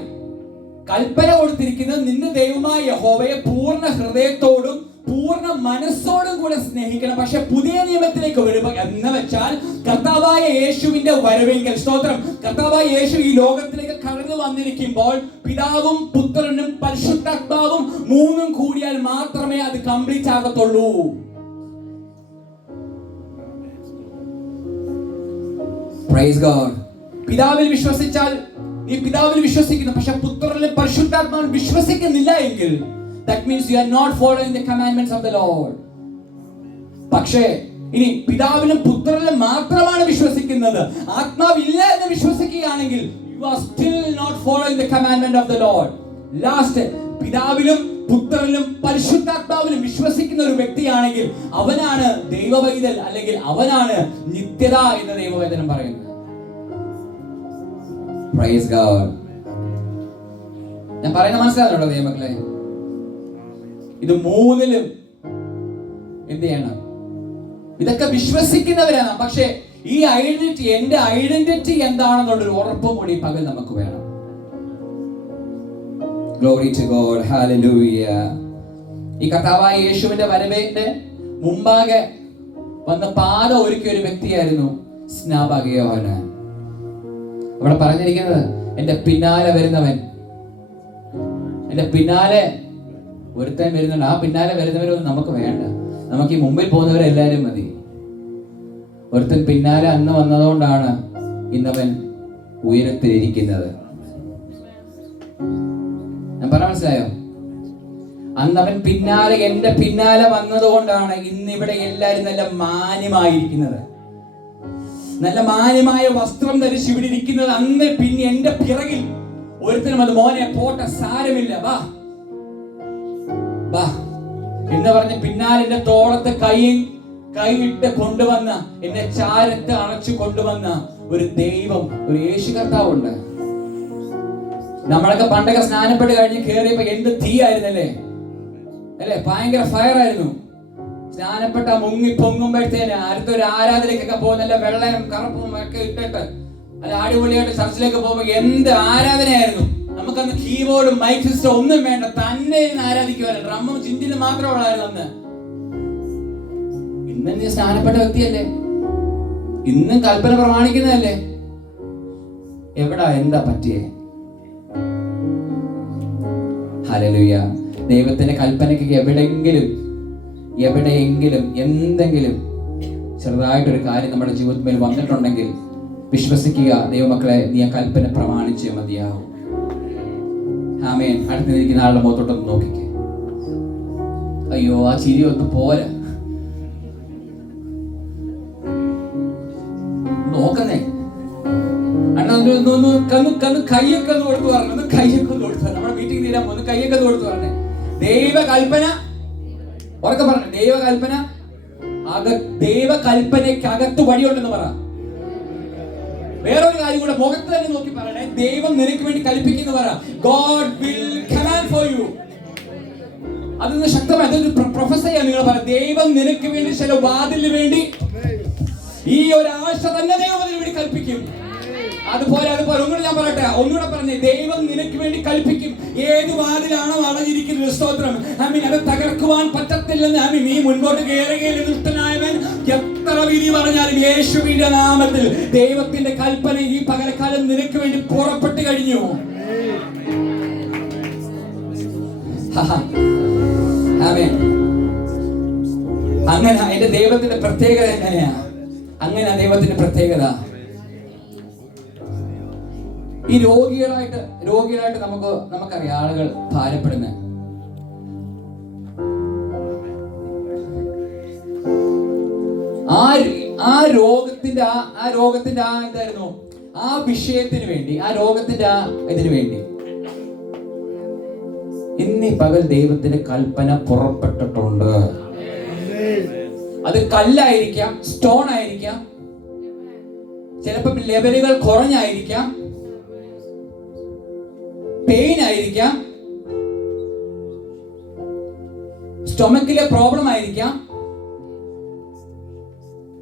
കൽപ്പന കൊടുത്തിരിക്കുന്നത് നിന്റെ ദൈവമായ യഹോവയെ പൂർണ്ണ ഹൃദയത്തോടും പൂർണ്ണ മനസ്സോടും കൂടെ സ്നേഹിക്കണം. പക്ഷെ പുതിയ നിയമത്തിലേക്ക് വരുമ്പോൾ എന്ന് വെച്ചാൽ കർത്താവായ യേശുവിന്റെ വരവെങ്കിൽ, സ്തോത്രം, കർത്താവായ യേശു ഈ ലോകത്തിലേക്ക് കടന്നു വന്നിരിക്കുമ്പോൾ പിതാവും പുത്രനും പരിശുദ്ധാത്മാവും മൂന്നും കൂടിയാൽ മാത്രമേ അത് കംപ്ലീറ്റ് ആകത്തുള്ളൂ. Praise God. പിതാവിൽ വിശ്വസിച്ചാൽ നീ പിതാവിൽ വിശ്വസിക്കുന്നു, പക്ഷെ പുത്രനിലും പരിശുദ്ധാത്മാവിൽ വിശ്വസിക്കുന്നില്ല എങ്കിൽ that means you are not following the commandments of the Lord. പക്ഷേ ഇനി പിതാവിലും പുത്രനിലും മാത്രമാണ് വിശ്വസിക്കുന്നത്, ആത്മാവില്ല എന്ന് വിശ്വസിക്കുകയാണെങ്കിൽ you are still not following the commandment of the Lord. Last പിതാവിലും പുത്രനിലും പരിശുദ്ധാത്മാവിലും വിശ്വസിക്കുന്ന ഒരു വ്യക്തിയാണെങ്കിൽ അവനാണ് ദൈവവൈതൽ, അല്ലെങ്കിൽ അവനാണ് നിത്യത എന്ന് ദൈവവേദനം പറയുന്നത്. Praise God. ഞാൻ പറയുന്നത് മനസ്സിലാകുന്നുണ്ടോ ദൈവമക്കളെ? ഇത് മൂന്നിലും എന്ത് ചെയ്യണം? ഇതൊക്കെ വിശ്വസിക്കുന്നവരാണ്. പക്ഷെ ഈ ഐഡന്റിറ്റി, എന്റെ ഐഡന്റിറ്റി എന്താണെന്നുള്ളൊരു ഉറപ്പും കൂടി പകൽ നമുക്ക് വേണം. Glory to God. Hallelujah. ഈ കർത്താവായ യേശുവിന്റെ വരവിന്റെ മുമ്പാകെ വന്ന് പാത ഒരുക്കിയ ഒരു വ്യക്തിയായിരുന്നു സ്നാപക യോഹന്നാൻ. അവിടെ പറഞ്ഞിരിക്കുന്നത്, എന്റെ പിന്നാലെ വരുന്നവൻ, എന്റെ പിന്നാലെ ഒരുത്തൻ വരുന്നുണ്ട്. ആ പിന്നാലെ വരുന്നവരൊന്നും നമുക്ക് വേണ്ട, നമുക്ക് ഈ മുമ്പിൽ പോകുന്നവരെല്ലാരും മതി. ഒരുത്തൻ പിന്നാലെ അന്ന് വന്നതുകൊണ്ടാണ് ഇന്നവൻ ഉയരത്തിലിരിക്കുന്നത്. ഞാൻ പറഞ്ഞ മനസ്സിലായോ? അന്നവൻ പിന്നാലെ, എന്റെ പിന്നാലെ വന്നതുകൊണ്ടാണ് ഇന്നിവിടെ എല്ലാരും നല്ല മാന്യമായിരിക്കുന്നത്, നല്ല മാന്യമായ വസ്ത്രം ധരിച്ച് ഇവിടെ ഇരിക്കുന്നത്. അന്ന് പിന്നെ എന്റെ പിറകിൽ ഒരുത്തനും അത് മോനെ പോട്ടെ സാരമില്ല, വാ വാ എന്ന് പറഞ്ഞ് പിന്നാലെ എന്റെ തോളത്ത് കൈയിട്ട് കൊണ്ടുവന്ന, എന്നെ ചാരത്ത് അണച്ചു കൊണ്ടുവന്ന ഒരു ദൈവം, ഒരു യേശു കർത്താവുണ്ട്. നമ്മളൊക്കെ പണ്ടൊക്കെ സ്നാനപ്പെട്ട് കഴിഞ്ഞ് കയറിയപ്പോ എന്ത് തീയായിരുന്നല്ലേ, അല്ലെ? ഭയങ്കര ഫയർ ആയിരുന്നു. സ്നാനപ്പെട്ട മുങ്ങി പൊങ്ങുമ്പോഴത്തേന് അടുത്തൊരു ആരാധനയ്ക്കൊക്കെ പോകുന്ന നല്ല വെള്ളയും കറുപ്പും ഒക്കെ ഇട്ടിട്ട് അല്ല അടിപൊളിയായിട്ട് ചർച്ചിലേക്ക് പോകുമ്പോ എന്ത് ആരാധനയായിരുന്നു. നമുക്കന്ന് കീബോർഡും മൈക്ക് സിസ്റ്റം ഒന്നും വേണ്ട, തന്നെ ഇരുന്ന് ആരാധിക്കുവാനും ഡ്രമ്മും ചിന്തിനും മാത്രമേ ഉള്ളായിരുന്നു അന്ന്. ഇന്ന് നീ സ്നാനപ്പെട്ട വ്യക്തിയല്ലേ, ഇന്നും കൽപ്പന പ്രമാണിക്കുന്നതല്ലേ. എവിടാ എന്താ പറ്റിയേ? ഹല്ലേലൂയ. ദൈവത്തിന്റെ കൽപ്പനയ്ക്ക് എവിടെയെങ്കിലും എന്തെങ്കിലും ചെറുതായിട്ടൊരു കാര്യം നമ്മുടെ ജീവിതത്തിൽ വന്നിട്ടുണ്ടെങ്കിൽ വിശ്വസിക്കുക, ദൈവമക്കളെ, നീ ആ കൽപ്പന പ്രമാണിച്ചേ മതിയാവും. ആമേൻ. അടുത്ത് നിൽക്കുന്ന ആളുടെ മുഖത്തോട്ടൊന്ന് നോക്കിക്കേ. അയ്യോ, ആ ചിരി ഒന്നും പോരാ. നോക്കുന്നേ കൈയൊക്കെ ഒന്ന് കൊടുത്തു പറഞ്ഞു, കൈയൊക്കെ ഒന്ന് കൊടുത്തു. നമ്മുടെ മീറ്റിംഗ് തീരാൻ പോകുന്നു, കൈയൊക്കെ ഒന്ന് കൊടുത്തു പറഞ്ഞേ. ദൈവകൽപ്പന ഉറക്കെ പറഞ്ഞു. ദൈവകൽപ്പനയ്ക്കകത്ത് വഴിയുണ്ടെന്ന് പറ. വേറൊരു കാര്യം കൂടെ മുഖത്ത് തന്നെ നോക്കി പറയണേ, ദൈവം നിനക്ക് വേണ്ടി കൽപ്പിക്കുന്നു പറ. God will command for you. അതൊന്ന് ശക്തമായി അതൊരു പ്രൊഫസറിയാണ് നിങ്ങൾ പറ. ദൈവം നിനക്ക് വേണ്ടി ചില വാതിലിന് വേണ്ടി ഈ ഒരു ആശ തന്നെ ദൈവം അതിന് വേണ്ടി കൽപ്പിക്കും. അതുപോലെ ഒന്നുകൂടെ ഞാൻ പറയട്ടെ, ഒന്നുകൂടെ പറഞ്ഞേ. ദൈവം നിനക്ക് വേണ്ടി കൽപ്പിക്കും. ഏത് വാതിലാണോ അടഞ്ഞിരിക്കുന്നത്, സ്തോത്രം, അത് തകർക്കുവാൻ പറ്റത്തില്ലെന്ന് നീ മുൻപോട്ട് കയറുകയില്ല. ദുഷ്ടനായവൻ എത്ര വിധി പറഞ്ഞാലും യേശുവിന്റെ നാമത്തിൽ ദൈവത്തിന്റെ കൽപ്പന ഈ പകൽക്കാലം നിനക്ക് വേണ്ടി പുറപ്പെട്ടു കഴിഞ്ഞു. അങ്ങനെ എന്റെ ദൈവത്തിന്റെ പ്രത്യേകത എങ്ങനെയാ? അങ്ങനെ ദൈവത്തിന്റെ പ്രത്യേകത ഈ രോഗികളായിട്ട് നമുക്കറിയാം ആളുകൾ ഭാരപ്പെടുന്ന. ആ രോഗത്തിന്റെ എന്തായിരുന്നു ആ വിഷയത്തിന് വേണ്ടി, ആ രോഗത്തിന്റെ ഇതിനു വേണ്ടി ഇന്നീ പകൽ ദൈവത്തിന്റെ കൽപ്പന പുറപ്പെട്ടിട്ടുണ്ട്. അത് കല്ലായിരിക്കാം, സ്റ്റോൺ ആയിരിക്കാം, ചിലപ്പോൾ ലെവലുകൾ കുറഞ്ഞായിരിക്കാം, പെയിൻ ആയിരിക്കാം, സ്റ്റൊമക്കിലെ പ്രോബ്ലം ആയിരിക്കാം,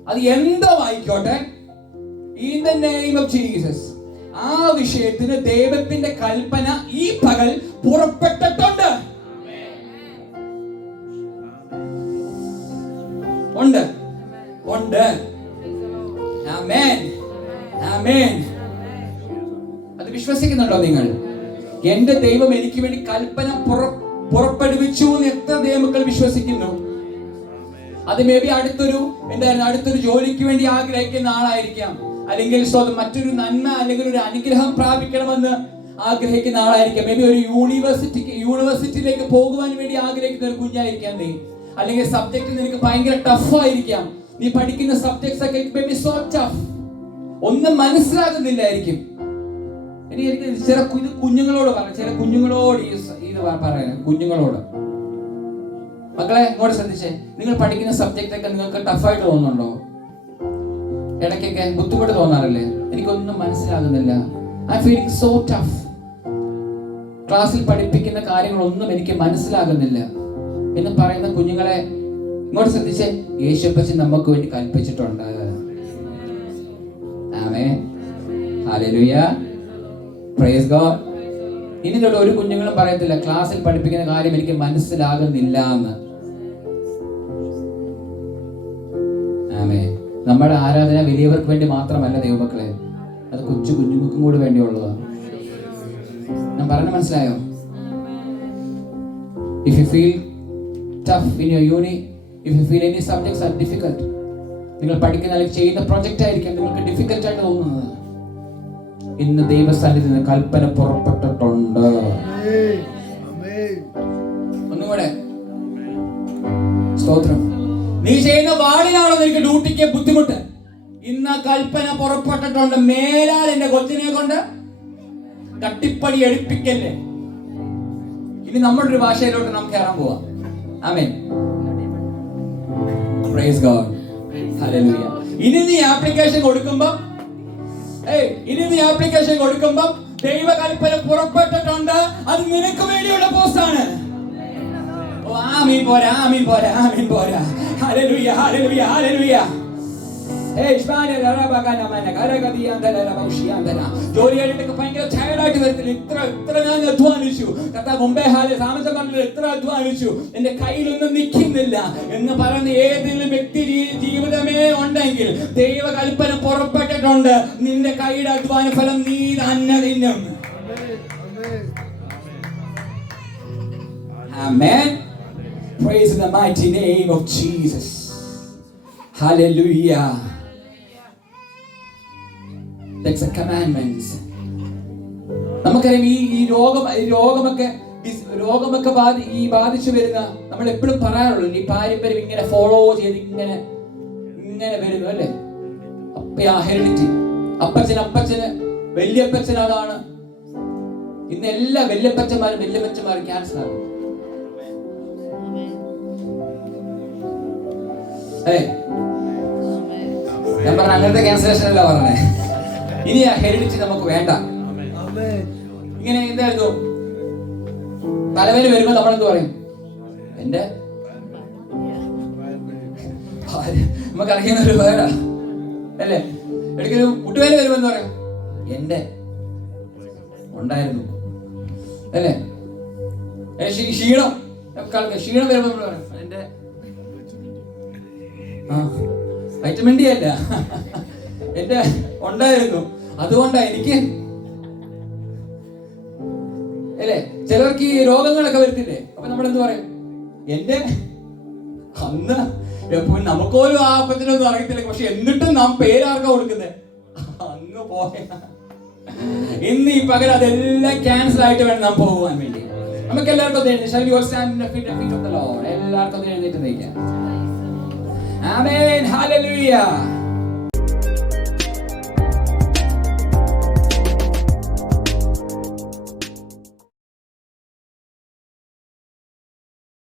അത് എന്തോ ആയിക്കോട്ടെ, in the name of Jesus, ആ വിഷയത്തിന് ദൈവത്തിന്റെ കൽപ്പന ഈ പകൽ പുറപ്പെട്ടിട്ടുണ്ട്. ഉണ്ട്. ആമേൻ. ആമേൻ. അത് വിശ്വസിക്കുന്നുണ്ടോ നിങ്ങൾ? എന്റെ ദൈവം എനിക്ക് വേണ്ടി കൽപ്പന പുറപ്പെടുവിച്ചു എന്ന് എത്ര ദൈവമക്കൾ വിശ്വസിക്കുന്നു? അത് മേ ബി അടുത്തൊരു ജോലിക്ക് വേണ്ടി ആഗ്രഹിക്കുന്ന ആളായിരിക്കാം, അല്ലെങ്കിൽ മറ്റൊരു നന്മ അല്ലെങ്കിൽ ഒരു അനുഗ്രഹം പ്രാപിക്കണമെന്ന് ആഗ്രഹിക്കുന്ന ആളായിരിക്കാം. മേ ബി ഒരു യൂണിവേഴ്സിറ്റിയിലേക്ക് പോകുവാൻ വേണ്ടി ആഗ്രഹിക്കുന്ന ഒരു കുഞ്ഞായിരിക്കാം നീ. അല്ലെങ്കിൽ സബ്ജക്ട് നിനക്ക് ഭയങ്കര ടഫ് ആയിരിക്കാം. നീ പഠിക്കുന്ന സബ്ജക്ട്സ് ഒക്കെ മേ ബി സോ ടഫ്, ഒന്നും മനസ്സിലാകുന്നില്ലായിരിക്കും. എനിക്ക് ചില കുഞ്ഞുങ്ങളോട് പറയാം, കുഞ്ഞുങ്ങളോട്, മക്കളെ ഇങ്ങോട്ട് ശ്രദ്ധിച്ചേ. നിങ്ങൾ പഠിക്കുന്ന സബ്ജക്റ്റ് ഒക്കെ നിങ്ങൾക്ക് ടഫായിട്ട് തോന്നുന്നുണ്ടോ? ഇടയ്ക്കൊക്കെ ബുദ്ധിമുട്ട് തോന്നാറില്ലേ? എനിക്കൊന്നും മനസ്സിലാകുന്നില്ല, ഐ ഫീലിംഗ് സോ ടഫ്, ക്ലാസ്സിൽ പഠിപ്പിക്കുന്ന കാര്യങ്ങളൊന്നും എനിക്ക് മനസ്സിലാകുന്നില്ല എന്ന് പറയുന്ന കുഞ്ഞുങ്ങളെ ഇങ്ങോട്ട് ശ്രദ്ധിച്ചേ. യേശുപ്പച്ചി നമുക്ക് വേണ്ടി കൽപ്പിച്ചിട്ടുണ്ട്. ആമേൻ. ഹല്ലേലൂയ. Praise God. ഇനി തൊട്ട് ഒരു കുഞ്ഞുങ്ങളും പറയത്തില്ല ക്ലാസ്സിൽ പഠിപ്പിക്കുന്ന കാര്യം എനിക്ക് മനസ്സിലാകുന്നില്ല എന്ന്. ആമേൻ. നമ്മുടെ ആരാധന വലിയവർക്ക് വേണ്ടി മാത്രമല്ല ദൈവമക്കളെ, അത് കൊച്ചു കുഞ്ഞുങ്ങൾക്കും കൂടെ വേണ്ടിയുള്ളതാണ്. ഞാൻ പറഞ്ഞ മനസ്സിലായോ? If you feel tough in your uni, if you feel any subjects are difficult, നിങ്ങൾ പഠിക്കുന്ന അല്ലെങ്കിൽ ചെയ്യുന്ന പ്രൊജക്റ്റ് ആയിരിക്കും നിങ്ങൾക്ക് ഡിഫിക്കൽട്ട് ആയിട്ട് തോന്നുന്നത്, ഇന്ന് ദൈവസ്ഥാനത്തിൽ നിന്ന് കൽപ്പന പുറപ്പെട്ടിട്ടുണ്ട്. ഒന്നുകൂടെ സ്തോത്രം. നീ ചെയ്യുന്ന വാർഡിനാണോ നിനക്ക് ഡ്യൂട്ടിക്ക് ബുദ്ധിമുട്ട്? ഇന്ന് കൽപ്പന പുറപ്പെട്ടിട്ടുണ്ട്. മേലാൽ എന്റെ കൊച്ചിനെ കൊണ്ട് കട്ടിപ്പടി എടുപ്പിക്കല്ലേ. ഇനി നമ്മുടെ ഒരു ഭാഷയിലോട്ട് നമുക്ക് കയറാൻ പോവാം. ആമേൻ. Praise God. ഹല്ലേലൂയ. ഇനി നീ ആപ്ലിക്കേഷൻ കൊടുക്കുമ്പോൾ ദൈവകൽപ്പന പുറപ്പെട്ടിട്ടുണ്ട്. അത് നിനക്ക് വേണ്ടിയുള്ള പോസ്റ്റാണ്. ആമീൻ പോരാ. Hallelujah, hallelujah, hallelujah. ജോലിയായിട്ടൊക്കെ ഭയങ്കര ടയർഡായിട്ട് വരത്തില്ല. ഇത്ര ഞാൻ അധ്വാനിച്ചു, മുമ്പേ എത്ര അധ്വാനിച്ചു, എന്റെ കയ്യിലൊന്നും നിൽക്കുന്നില്ല എന്ന് പറയുന്ന ഏതെങ്കിലും വ്യക്തി ജീവിതമേ ഉണ്ടെങ്കിൽ ദൈവകൽപ്പന പുറപ്പെട്ടിട്ടുണ്ട്. നിന്റെ കൈയുടെ അധ്വാന ഫലം നീ തന്നെ തിന്നും. Amen. Praise in the mighty name of Jesus. Hallelujah. That's a commandment. നമുക്കറിയാം ഈ രോഗമൊക്കെ ബാധിച്ചു വരുന്ന, നമ്മൾ എപ്പോഴും പറയാറുള്ളൂ ഈ പാരമ്പര്യം ഇങ്ങനെ ഫോളോ ചെയ്ത് ഇങ്ങനെ വരുന്നു അല്ലേ. ഹെറിഡിറ്റി. അപ്പച്ചന് വല്യപ്പച്ചന് അതാണ്. ഇന്ന് എല്ലാ വല്യപ്പച്ചന്മാരും ക്യാൻസർ ആകും. ഞാൻ പറഞ്ഞ അങ്ങനത്തെ ക്യാൻസലേഷൻ അല്ല പറഞ്ഞേ. ഇനി ആ ഹെറിഡിറ്റി നമുക്ക് വേണ്ട. ഇങ്ങനെ എന്തായിരുന്നു, തലവേദന വരുമ്പോ നമ്മൾ എന്ത് പറയും? എന്റെ നമുക്കറിയുന്ന ഒരു വേടാ അല്ലേ. ഇടയ്ക്കൊരു മുട്ടുവേദന വരുമ്പോ എന്ന് പറയും, എന്റെ ഉണ്ടായിരുന്നു അല്ലേ. ക്ഷീണം വരുമ്പോ നമ്മൾ പറയും, എന്റെ വൈറ്റമിൻ ഡി അല്ല, എന്റെ ഉണ്ടായിരുന്നു, അതുകൊണ്ടാ എനിക്ക് അല്ലേ. ചിലർക്ക് ഈ രോഗങ്ങളൊക്കെ വരത്തില്ലേ. അപ്പൊ നമ്മൾ എന്ത് പറയും? എന്റെ അന്ന് നമുക്കോലും ആ അപ്പത്തിനൊന്നും അറിയത്തില്ല, പക്ഷെ എന്നിട്ടും നാം പേരാർക്കാ കൊടുക്കുന്നത്? അങ്ങ് പോയ ഇന്ന് ഈ പകരം അതെല്ലാം ക്യാൻസൽ ആയിട്ട് വേണം നാം പോകാൻ വേണ്ടി. നമുക്ക് എല്ലാവർക്കും എല്ലാവർക്കും എഴുന്നേറ്റ് നിൽക്കാം. ആമേൻ. ഹല്ലേലൂയ.